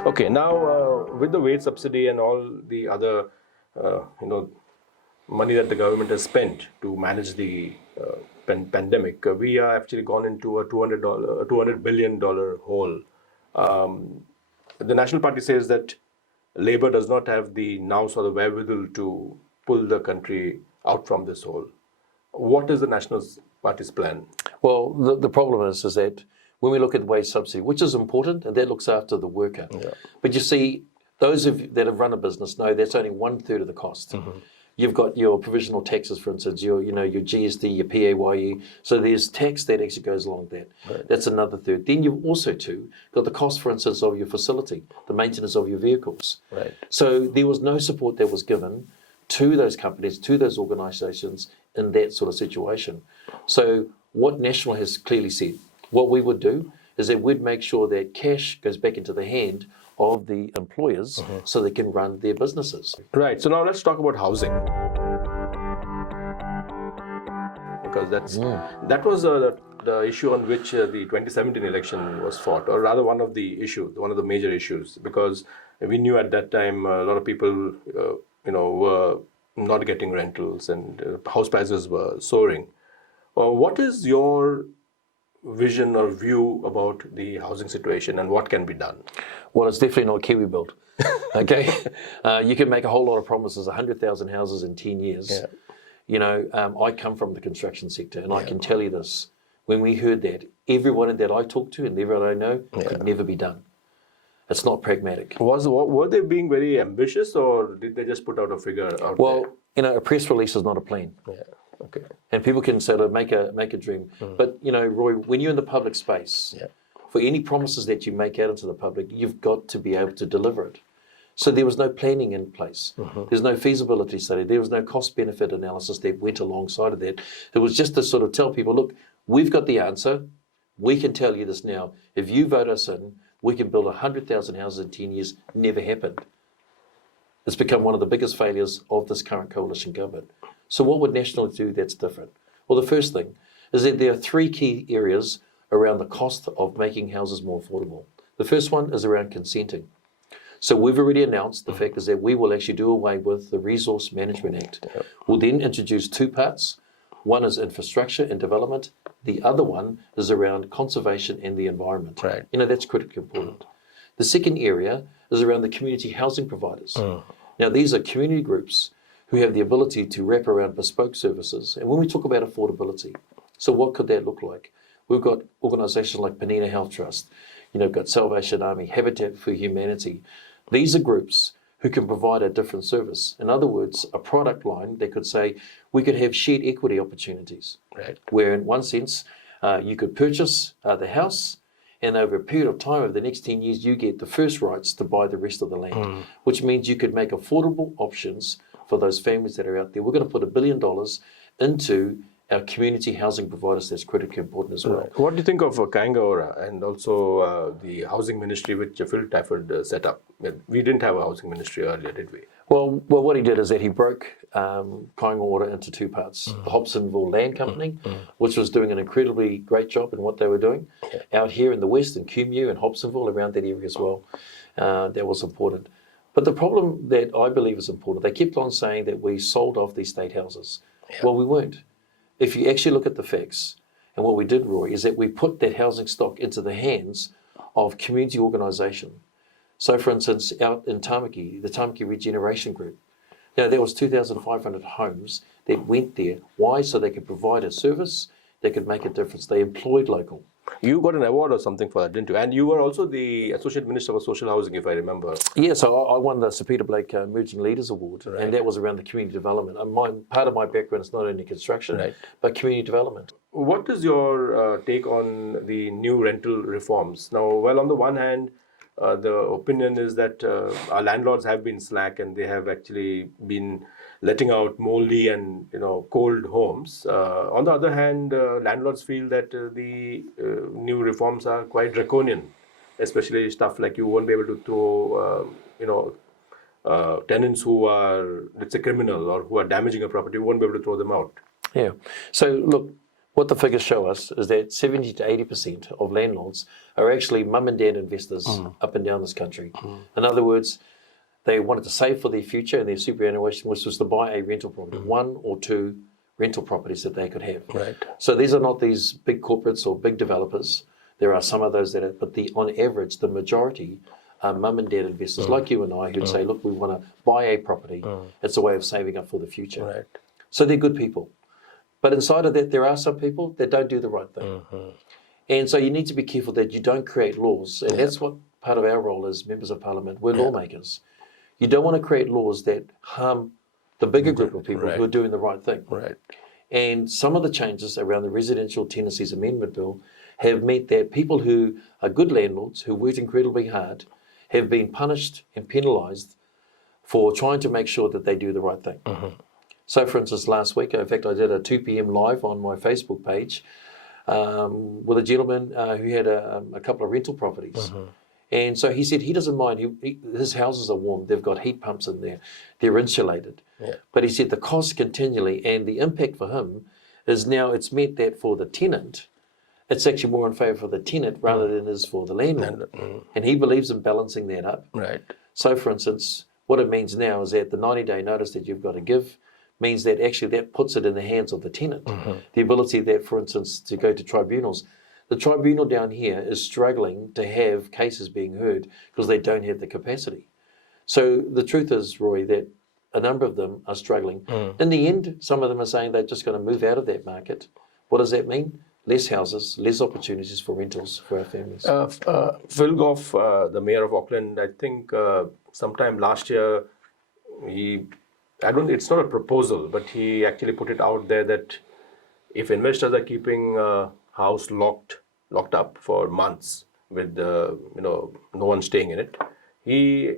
Okay, now with the wage subsidy and all the other, money that the government has spent to manage the pandemic, we are actually gone into a $200 billion hole. The National Party says that Labour does not have the nous or the wherewithal to pull the country out from this hole. What is the National Party's plan? Well, the problem is that when we look at wage subsidy, which is important, and that looks after the worker. But you see, those that have run a business know that's only 1/3 of the cost. You've got your provisional taxes, for instance, your GST, your PAYE. So there's tax that actually goes along that. Right. That's another third. Then you've also too got the cost, for instance, of your facility, the maintenance of your vehicles. Right. So there was no support that was given to those companies, to those organisations in that sort of situation. So what National has clearly said, what we would do is that we'd make sure that cash goes back into the hand of the employers so they can run their businesses. Right. So now let's talk about housing. Because that was the issue on which the 2017 election was fought, or rather one of the major issues, because we knew at that time a lot of people, were not getting rentals and house prices were soaring. What is your vision or view about the housing situation and what can be done? Well, it's definitely not Kiwi built. Okay, you can make a whole lot of promises, 100,000 houses in 10 years. Yeah. You know, I come from the construction sector, and I can tell you this: when we heard that, everyone that I talked to and everyone I know could never be done. It's not pragmatic. Were they being very ambitious, or did they just put out a figure out Well, there? you know, a press release is not a plan. Yeah. Okay. And people can sort of make a dream. But, you know, Roy, when you're in the public space, for any promises that you make out into the public, you've got to be able to deliver it. So there was no planning in place. There's no feasibility study. There was no cost-benefit analysis that went alongside of that. It was just to sort of tell people, look, we've got the answer. We can tell you this now. If you vote us in, we can build 100,000 houses in 10 years. Never happened. It's become one of the biggest failures of this current coalition government. So what would National do that's different? Well, the first thing is that there are three key areas around the cost of making houses more affordable. The first one is around consenting. So we've already announced the fact is that we will actually do away with the Resource Management Act. We'll then introduce two parts. One is infrastructure and development. The other one is around conservation and the environment. Right. You know, that's critically important. The second area is around the community housing providers. Now, these are community groups who have the ability to wrap around bespoke services. And when we talk about affordability, so what could that look like? We've got organisations like Penina Health Trust, you know, we've got Salvation Army, Habitat for Humanity. These are groups who can provide a different service. In other words, a product line that could say, we could have shared equity opportunities, Right. where in one sense, you could purchase the house, and over a period of time, over the next 10 years, you get the first rights to buy the rest of the land, which means you could make affordable options for those families that are out there. We're going to put $1 billion into our community housing providers. That's critically important as well. Right. What do you think of Kaunds and also the housing ministry which Phil Twyford set up? We didn't have a housing ministry earlier, did we? Well, what he did is that he broke Kaunds into two parts. The Hobsonville Land Company, which was doing an incredibly great job in what they were doing. Out here in the west, in Kumeu and Hobsonville, around that area as well, that was important. But the problem that I believe is important, they kept on saying that we sold off these state houses. Well, we weren't. If you actually look at the facts, and what we did, Roy, is that we put that housing stock into the hands of community organisation. So, for instance, out in Tamaki, the Tamaki Regeneration Group, now there was 2,500 homes that went there. Why? So they could provide a service, they could make a difference. They employed local. You got an award or something for that, didn't you? And you were also the Associate Minister for Social Housing, if I remember. Yeah, so I won the Sir Peter Blake Emerging Leaders Award, and that was around the community development. Part of my background is not only construction, but community development. What is your take on the new rental reforms? Now, well, on the one hand, the opinion is that our landlords have been slack and they have actually been letting out moldy and cold homes. On the other hand, landlords feel that the new reforms are quite draconian, especially stuff like you won't be able to throw tenants who are, let's say, criminal or who are damaging a property. You won't be able to throw them out. Yeah. So look, what the figures show us is that 70 to 80% of landlords are actually mum and dad investors up and down this country. In other words, they wanted to save for their future and their superannuation, which was to buy a rental property, one or two rental properties that they could have. Right. So these are not these big corporates or big developers. There are some of those that are, but on average, the majority are mum and dad investors like you and I who'd say, look, we want to buy a property. It's a way of saving up for the future. Right. So they're good people. But inside of that, there are some people that don't do the right thing. And so you need to be careful that you don't create laws. And that's what part of our role as members of parliament. We're lawmakers. You don't want to create laws that harm the bigger group of people who are doing the right thing. Right. And some of the changes around the Residential Tenancies Amendment Bill have meant that people who are good landlords, who worked incredibly hard, have been punished and penalised for trying to make sure that they do the right thing. So, for instance, last week, in fact, I did a 2 p.m. live on my Facebook page with a gentleman who had a couple of rental properties. And so he said he doesn't mind. His houses are warm. They've got heat pumps in there. They're insulated. But he said the cost continually and the impact for him is now it's meant that for the tenant, it's actually more in favour for the tenant rather than it is for the landlord. And he believes in balancing that up. Right. So, for instance, what it means now is that the 90-day notice that you've got to give means that actually that puts it in the hands of the tenant. The ability that, for instance, to go to tribunals. The tribunal down here is struggling to have cases being heard because they don't have the capacity. So the truth is, Roy, that a number of them are struggling. In the end, some of them are saying they're just going to move out of that market. What does that mean? Less houses, less opportunities for rentals for our families. Phil Goff, the mayor of Auckland, I think sometime last year, it's not a proposal, but he actually put it out there that if investors are keeping a house locked up for months with no one staying in it, he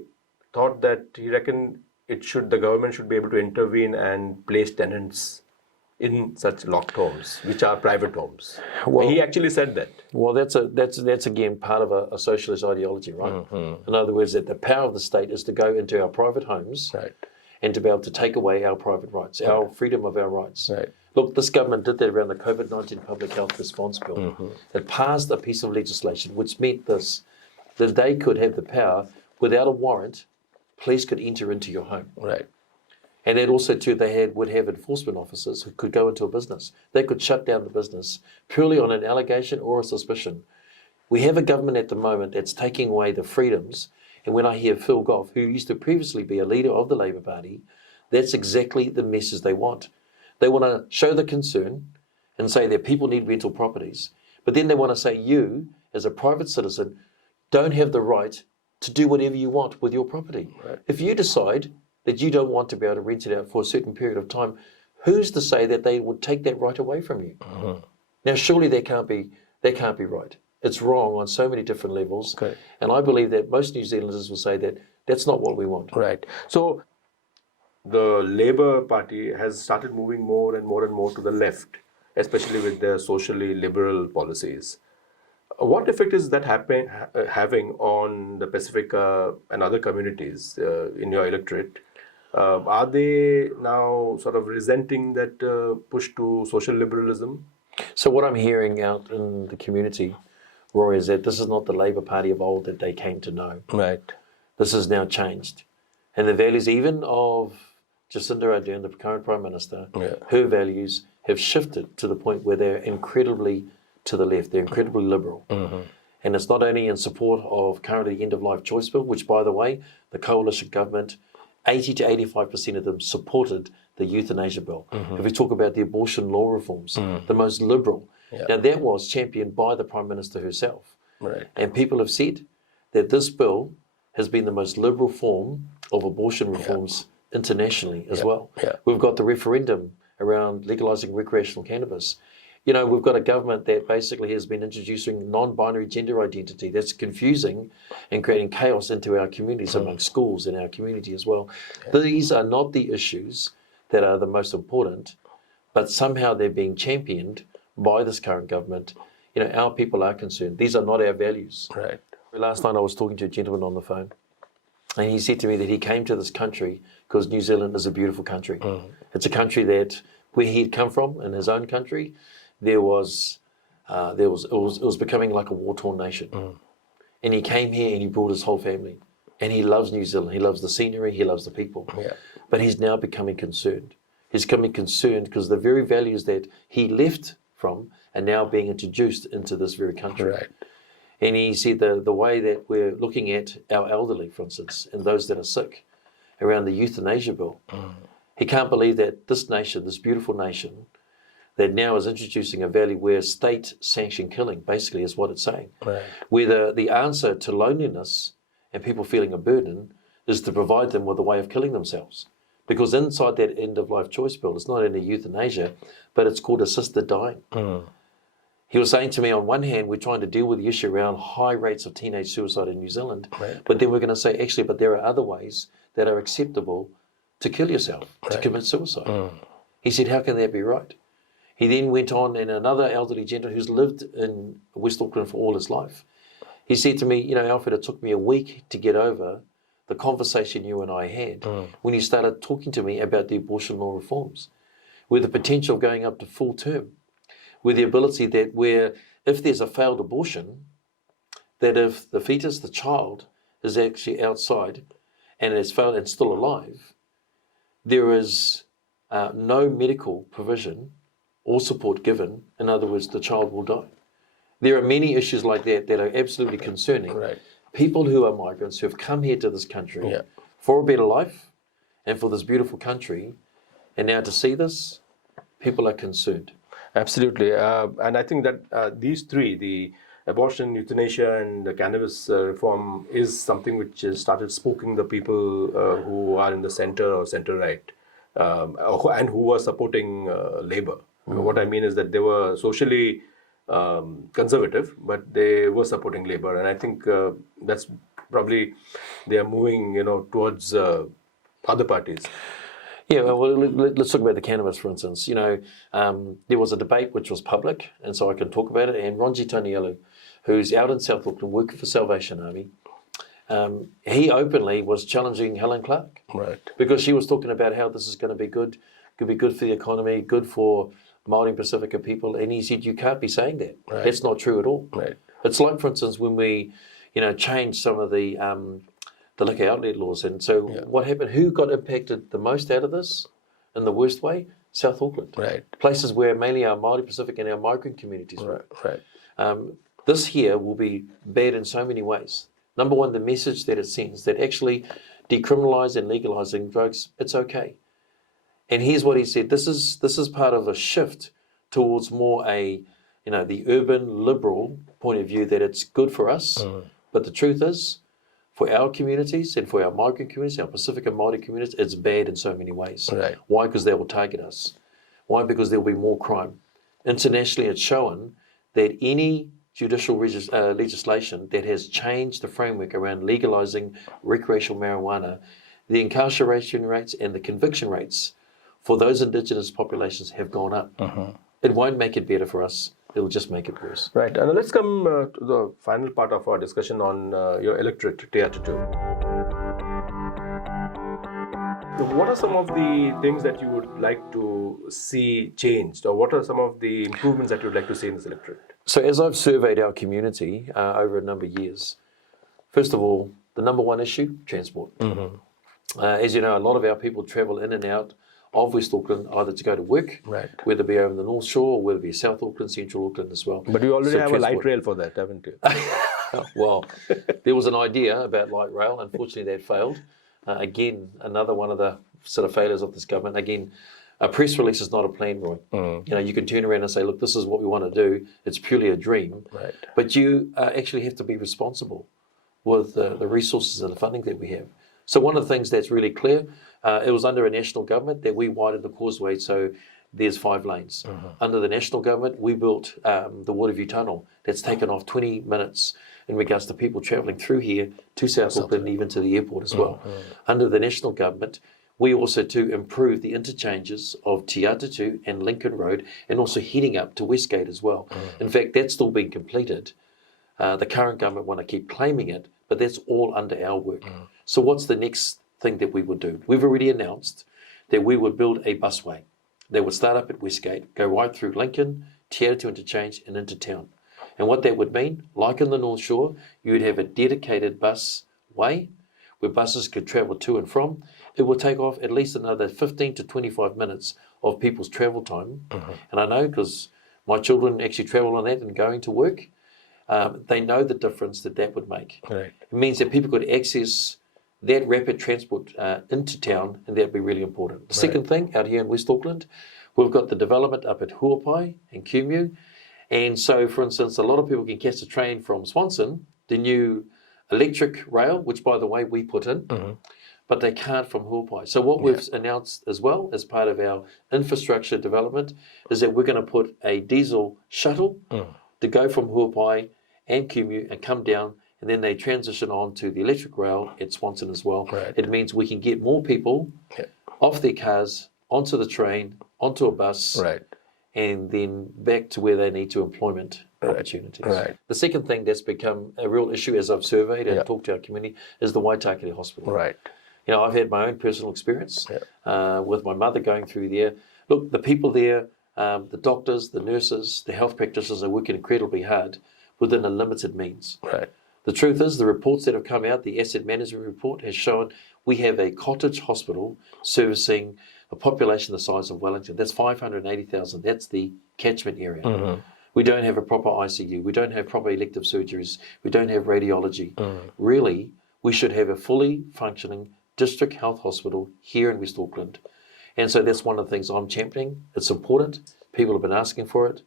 thought that he reckoned the government should be able to intervene and place tenants in such locked homes, which are private homes. Well, he actually said that. Well, that's again part of a socialist ideology, right? In other words, that the power of the state is to go into our private homes and to be able to take away our private rights, our freedom of our rights. Look, this government did that around the COVID-19 Public Health Response Bill. It passed a piece of legislation which meant this, that they could have the power, without a warrant, police could enter into your home. And then also too, would have enforcement officers who could go into a business. They could shut down the business purely on an allegation or a suspicion. We have a government at the moment that's taking away the freedoms. And when I hear Phil Goff, who used to previously be a leader of the Labour Party, that's exactly the message they want. They want to show the concern and say that people need rental properties. But then they want to say you, as a private citizen, don't have the right to do whatever you want with your property. If you decide that you don't want to be able to rent it out for a certain period of time, who's to say that they would take that right away from you? Now, surely that can't be right. It's wrong on so many different levels. And I believe that most New Zealanders will say that that's not what we want. So the Labour Party has started moving more and more to the left, especially with their socially liberal policies. What effect is that having on the Pacific and other communities in your electorate? Are they now sort of resenting that push to social liberalism? So what I'm hearing out in the community, Roy, is that this is not the Labour Party of old that they came to know. This has now changed. And the values even of Jacinda Ardern, the current Prime Minister, her values have shifted to the point where they're incredibly to the left. They're incredibly liberal. And it's not only in support of currently the end-of-life choice bill, which, by the way, the coalition government, 80 to 85% of them supported the euthanasia bill. If we talk about the abortion law reforms, the most liberal. Now, that was championed by the Prime Minister herself. And people have said that this bill has been the most liberal form of abortion reforms internationally as well. We've got the referendum around legalising recreational cannabis. You know, we've got a government that basically has been introducing non-binary gender identity that's confusing and creating chaos into our communities, among schools in our community as well. These are not the issues that are the most important, but somehow they're being championed by this current government. You know, our people are concerned. These are not our values. Last night I was talking to a gentleman on the phone, and he said to me that he came to this country because New Zealand is a beautiful country. It's a country that where he'd come from in his own country, it was becoming like a war-torn nation. And he came here and he brought his whole family. And he loves New Zealand. He loves the scenery. He loves the people. But he's now becoming concerned. He's becoming concerned because the very values that he left from are now being introduced into this very country. And he said the way that we're looking at our elderly, for instance, and those that are sick, around the euthanasia bill. He can't believe that this nation, this beautiful nation, that now is introducing a value where state-sanctioned killing, basically, is what it's saying. Where the answer to loneliness and people feeling a burden is to provide them with a way of killing themselves. Because inside that end-of-life choice bill, it's not only euthanasia, but it's called assisted dying. He was saying to me, on one hand, we're trying to deal with the issue around high rates of teenage suicide in New Zealand, but then we're going to say, actually, but there are other ways that are acceptable to kill yourself, to commit suicide. He said, how can that be right? He then went on, and another elderly gentleman who's lived in West Auckland for all his life, he said to me, you know, Alfred, it took me a week to get over the conversation you and I had when you started talking to me about the abortion law reforms, with the potential of going up to full term, with the ability that where if there's a failed abortion, that if the fetus, the child, is actually outside and has failed and still alive, there is no medical provision or support given. In other words, the child will die. There are many issues like that that are absolutely concerning. People who are migrants who have come here to this country for a better life and for this beautiful country, and now to see this, people are concerned. Absolutely. And I think that these three, the abortion, euthanasia, and the cannabis reform, is something which has started spooking the people who are in the center or center-right, and who were supporting Labour. What I mean is that they were socially conservative, but they were supporting Labour. And I think that's probably, they are moving, towards other parties. Yeah, well, let's talk about the cannabis, for instance. There was a debate which was public, and so I can talk about it. And Ronji Tanielu, who's out in South Auckland working for Salvation Army, he openly was challenging Helen Clark. Because she was talking about how this is going to be good, could be good for the economy, good for Māori and Pacifica people. And he said, you can't be saying that. That's not true at all. It's like, for instance, when we, changed some of the liquor outlet laws. And so what happened? Who got impacted the most out of this in the worst way? South Auckland. Places where mainly our Māori, Pacific and our migrant communities were. This here will be bad in so many ways. Number one, the message that it sends, that actually decriminalising and legalising drugs, it's okay. And here's what he said, this is part of a shift towards more the urban liberal point of view, that it's good for us. But the truth is, for our communities and for our migrant communities, our Pacific and Māori communities, it's bad in so many ways. Why? Because they will target us. Why? Because there will be more crime. Internationally, it's shown that any judicial legislation that has changed the framework around legalising recreational marijuana, the incarceration rates and the conviction rates for those Indigenous populations have gone up. It won't make it better for us. It'll just make it worse. Right. And let's come to the final part of our discussion on your electorate, Te Atatu. What are some of the things that you would like to see changed, or what are some of the improvements that you would like to see in this electorate? So as I've surveyed our community over a number of years, first of all, the number one issue, transport. As you know, a lot of our people travel in and out of West Auckland, either to go to work, whether it be over the North Shore, or whether it be South Auckland, Central Auckland as well. But you already have a light rail for that, haven't you? Well, there was an idea about light rail. Unfortunately, that failed. Again, another one of the sort of failures of this government. Again, a press release is not a plan, Roy. You can turn around and say, look, this is what we want to do. It's purely a dream. But you actually have to be responsible with the resources and the funding that we have. So one of the things that's really clear, it was under a national government that we widened the causeway, so there's 5 lanes. Under the national government, we built the Waterview Tunnel. That's taken off 20 minutes in regards to people travelling through here to South Auckland and even to the airport as well. Under the national government, we also to improve the interchanges of Te Atatu and Lincoln Road, and also heading up to Westgate as well. In fact, that's still being completed. The current government want to keep claiming it, but that's all under our work. So what's the next thing that we would do? We've already announced that we would build a busway that would start up at Westgate, go right through Lincoln, Te Atatu interchange and into town. And what that would mean, like in the North Shore, you would have a dedicated bus way where buses could travel to and from. It will take off at least another 15 to 25 minutes of people's travel time. And I know because my children actually travel on that and going to work. They know the difference that would make. It means that people could access that rapid transport into town, and that'd be really important. The second thing, out here in West Auckland, we've got the development up at Huapai and Kumeu. And so, for instance, a lot of people can catch the train from Swanson, the new electric rail, which, by the way, we put in. but they can't from Huapai. So what we've announced as well as part of our infrastructure development is that we're going to put a diesel shuttle to go from Huapai and Kumu and come down, and then they transition on to the electric rail at Swanson as well. Right. It means we can get more people off their cars, onto the train, onto a bus, Right. and then back to where they need to employment opportunities. Right. The second thing that's become a real issue as I've surveyed and talked to our community is the Waitakere Hospital. Right. You know, I've had my own personal experience with my mother going through there. Look, the people there, the doctors, the nurses, the health practitioners are working incredibly hard within a limited means. Right. The truth is, the reports that have come out, the asset management report has shown we have a cottage hospital servicing a population the size of Wellington. That's 580,000. That's the catchment area. We don't have a proper ICU. We don't have proper elective surgeries. We don't have radiology. Really, we should have a fully functioning district health hospital here in West Auckland. And so that's one of the things I'm championing. It's important. People have been asking for it.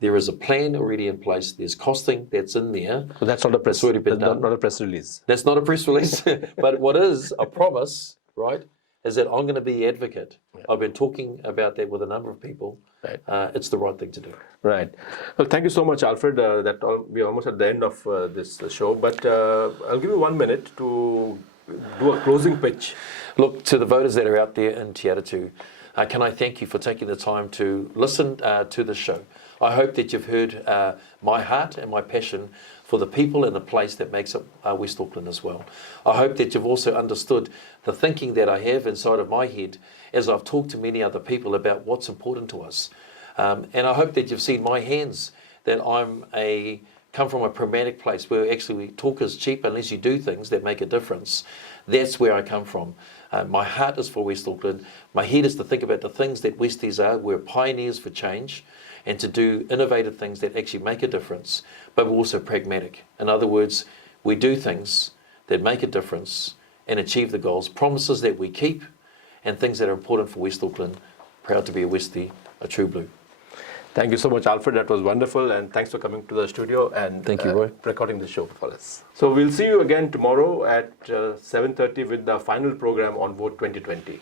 There is a plan already in place. There's costing that's in there. So that's not a press. It's already been done. Not a press release. That's not a press release. But what is a promise, right, is that I'm going to be the advocate. I've been talking about that with a number of people. Right. It's the right thing to do. Right. Well, thank you so much, Alfred. We're almost at the end of this show, but I'll give you 1 minute to do a closing pitch. Look, to the voters that are out there in Te Atatu, can I thank you for taking the time to listen to this show. I hope that you've heard my heart and my passion for the people and the place that makes up West Auckland as well. I hope that you've also understood the thinking that I have inside of my head as I've talked to many other people about what's important to us. And I hope that you've seen my hands, that come from a pragmatic place where actually talk is cheap unless you do things that make a difference. That's where I come from. My heart is for West Auckland. My head is to think about the things that Westies are. We're pioneers for change and to do innovative things that actually make a difference, but we're also pragmatic. In other words, we do things that make a difference and achieve the goals, promises that we keep, and things that are important for West Auckland. Proud to be a Westie, a true blue. Thank you so much, Alfred. That was wonderful, and thanks for coming to the studio and Thank you, Roy. recording the show for us. So we'll see you again tomorrow at 7:30 with the final program on Vote 2020.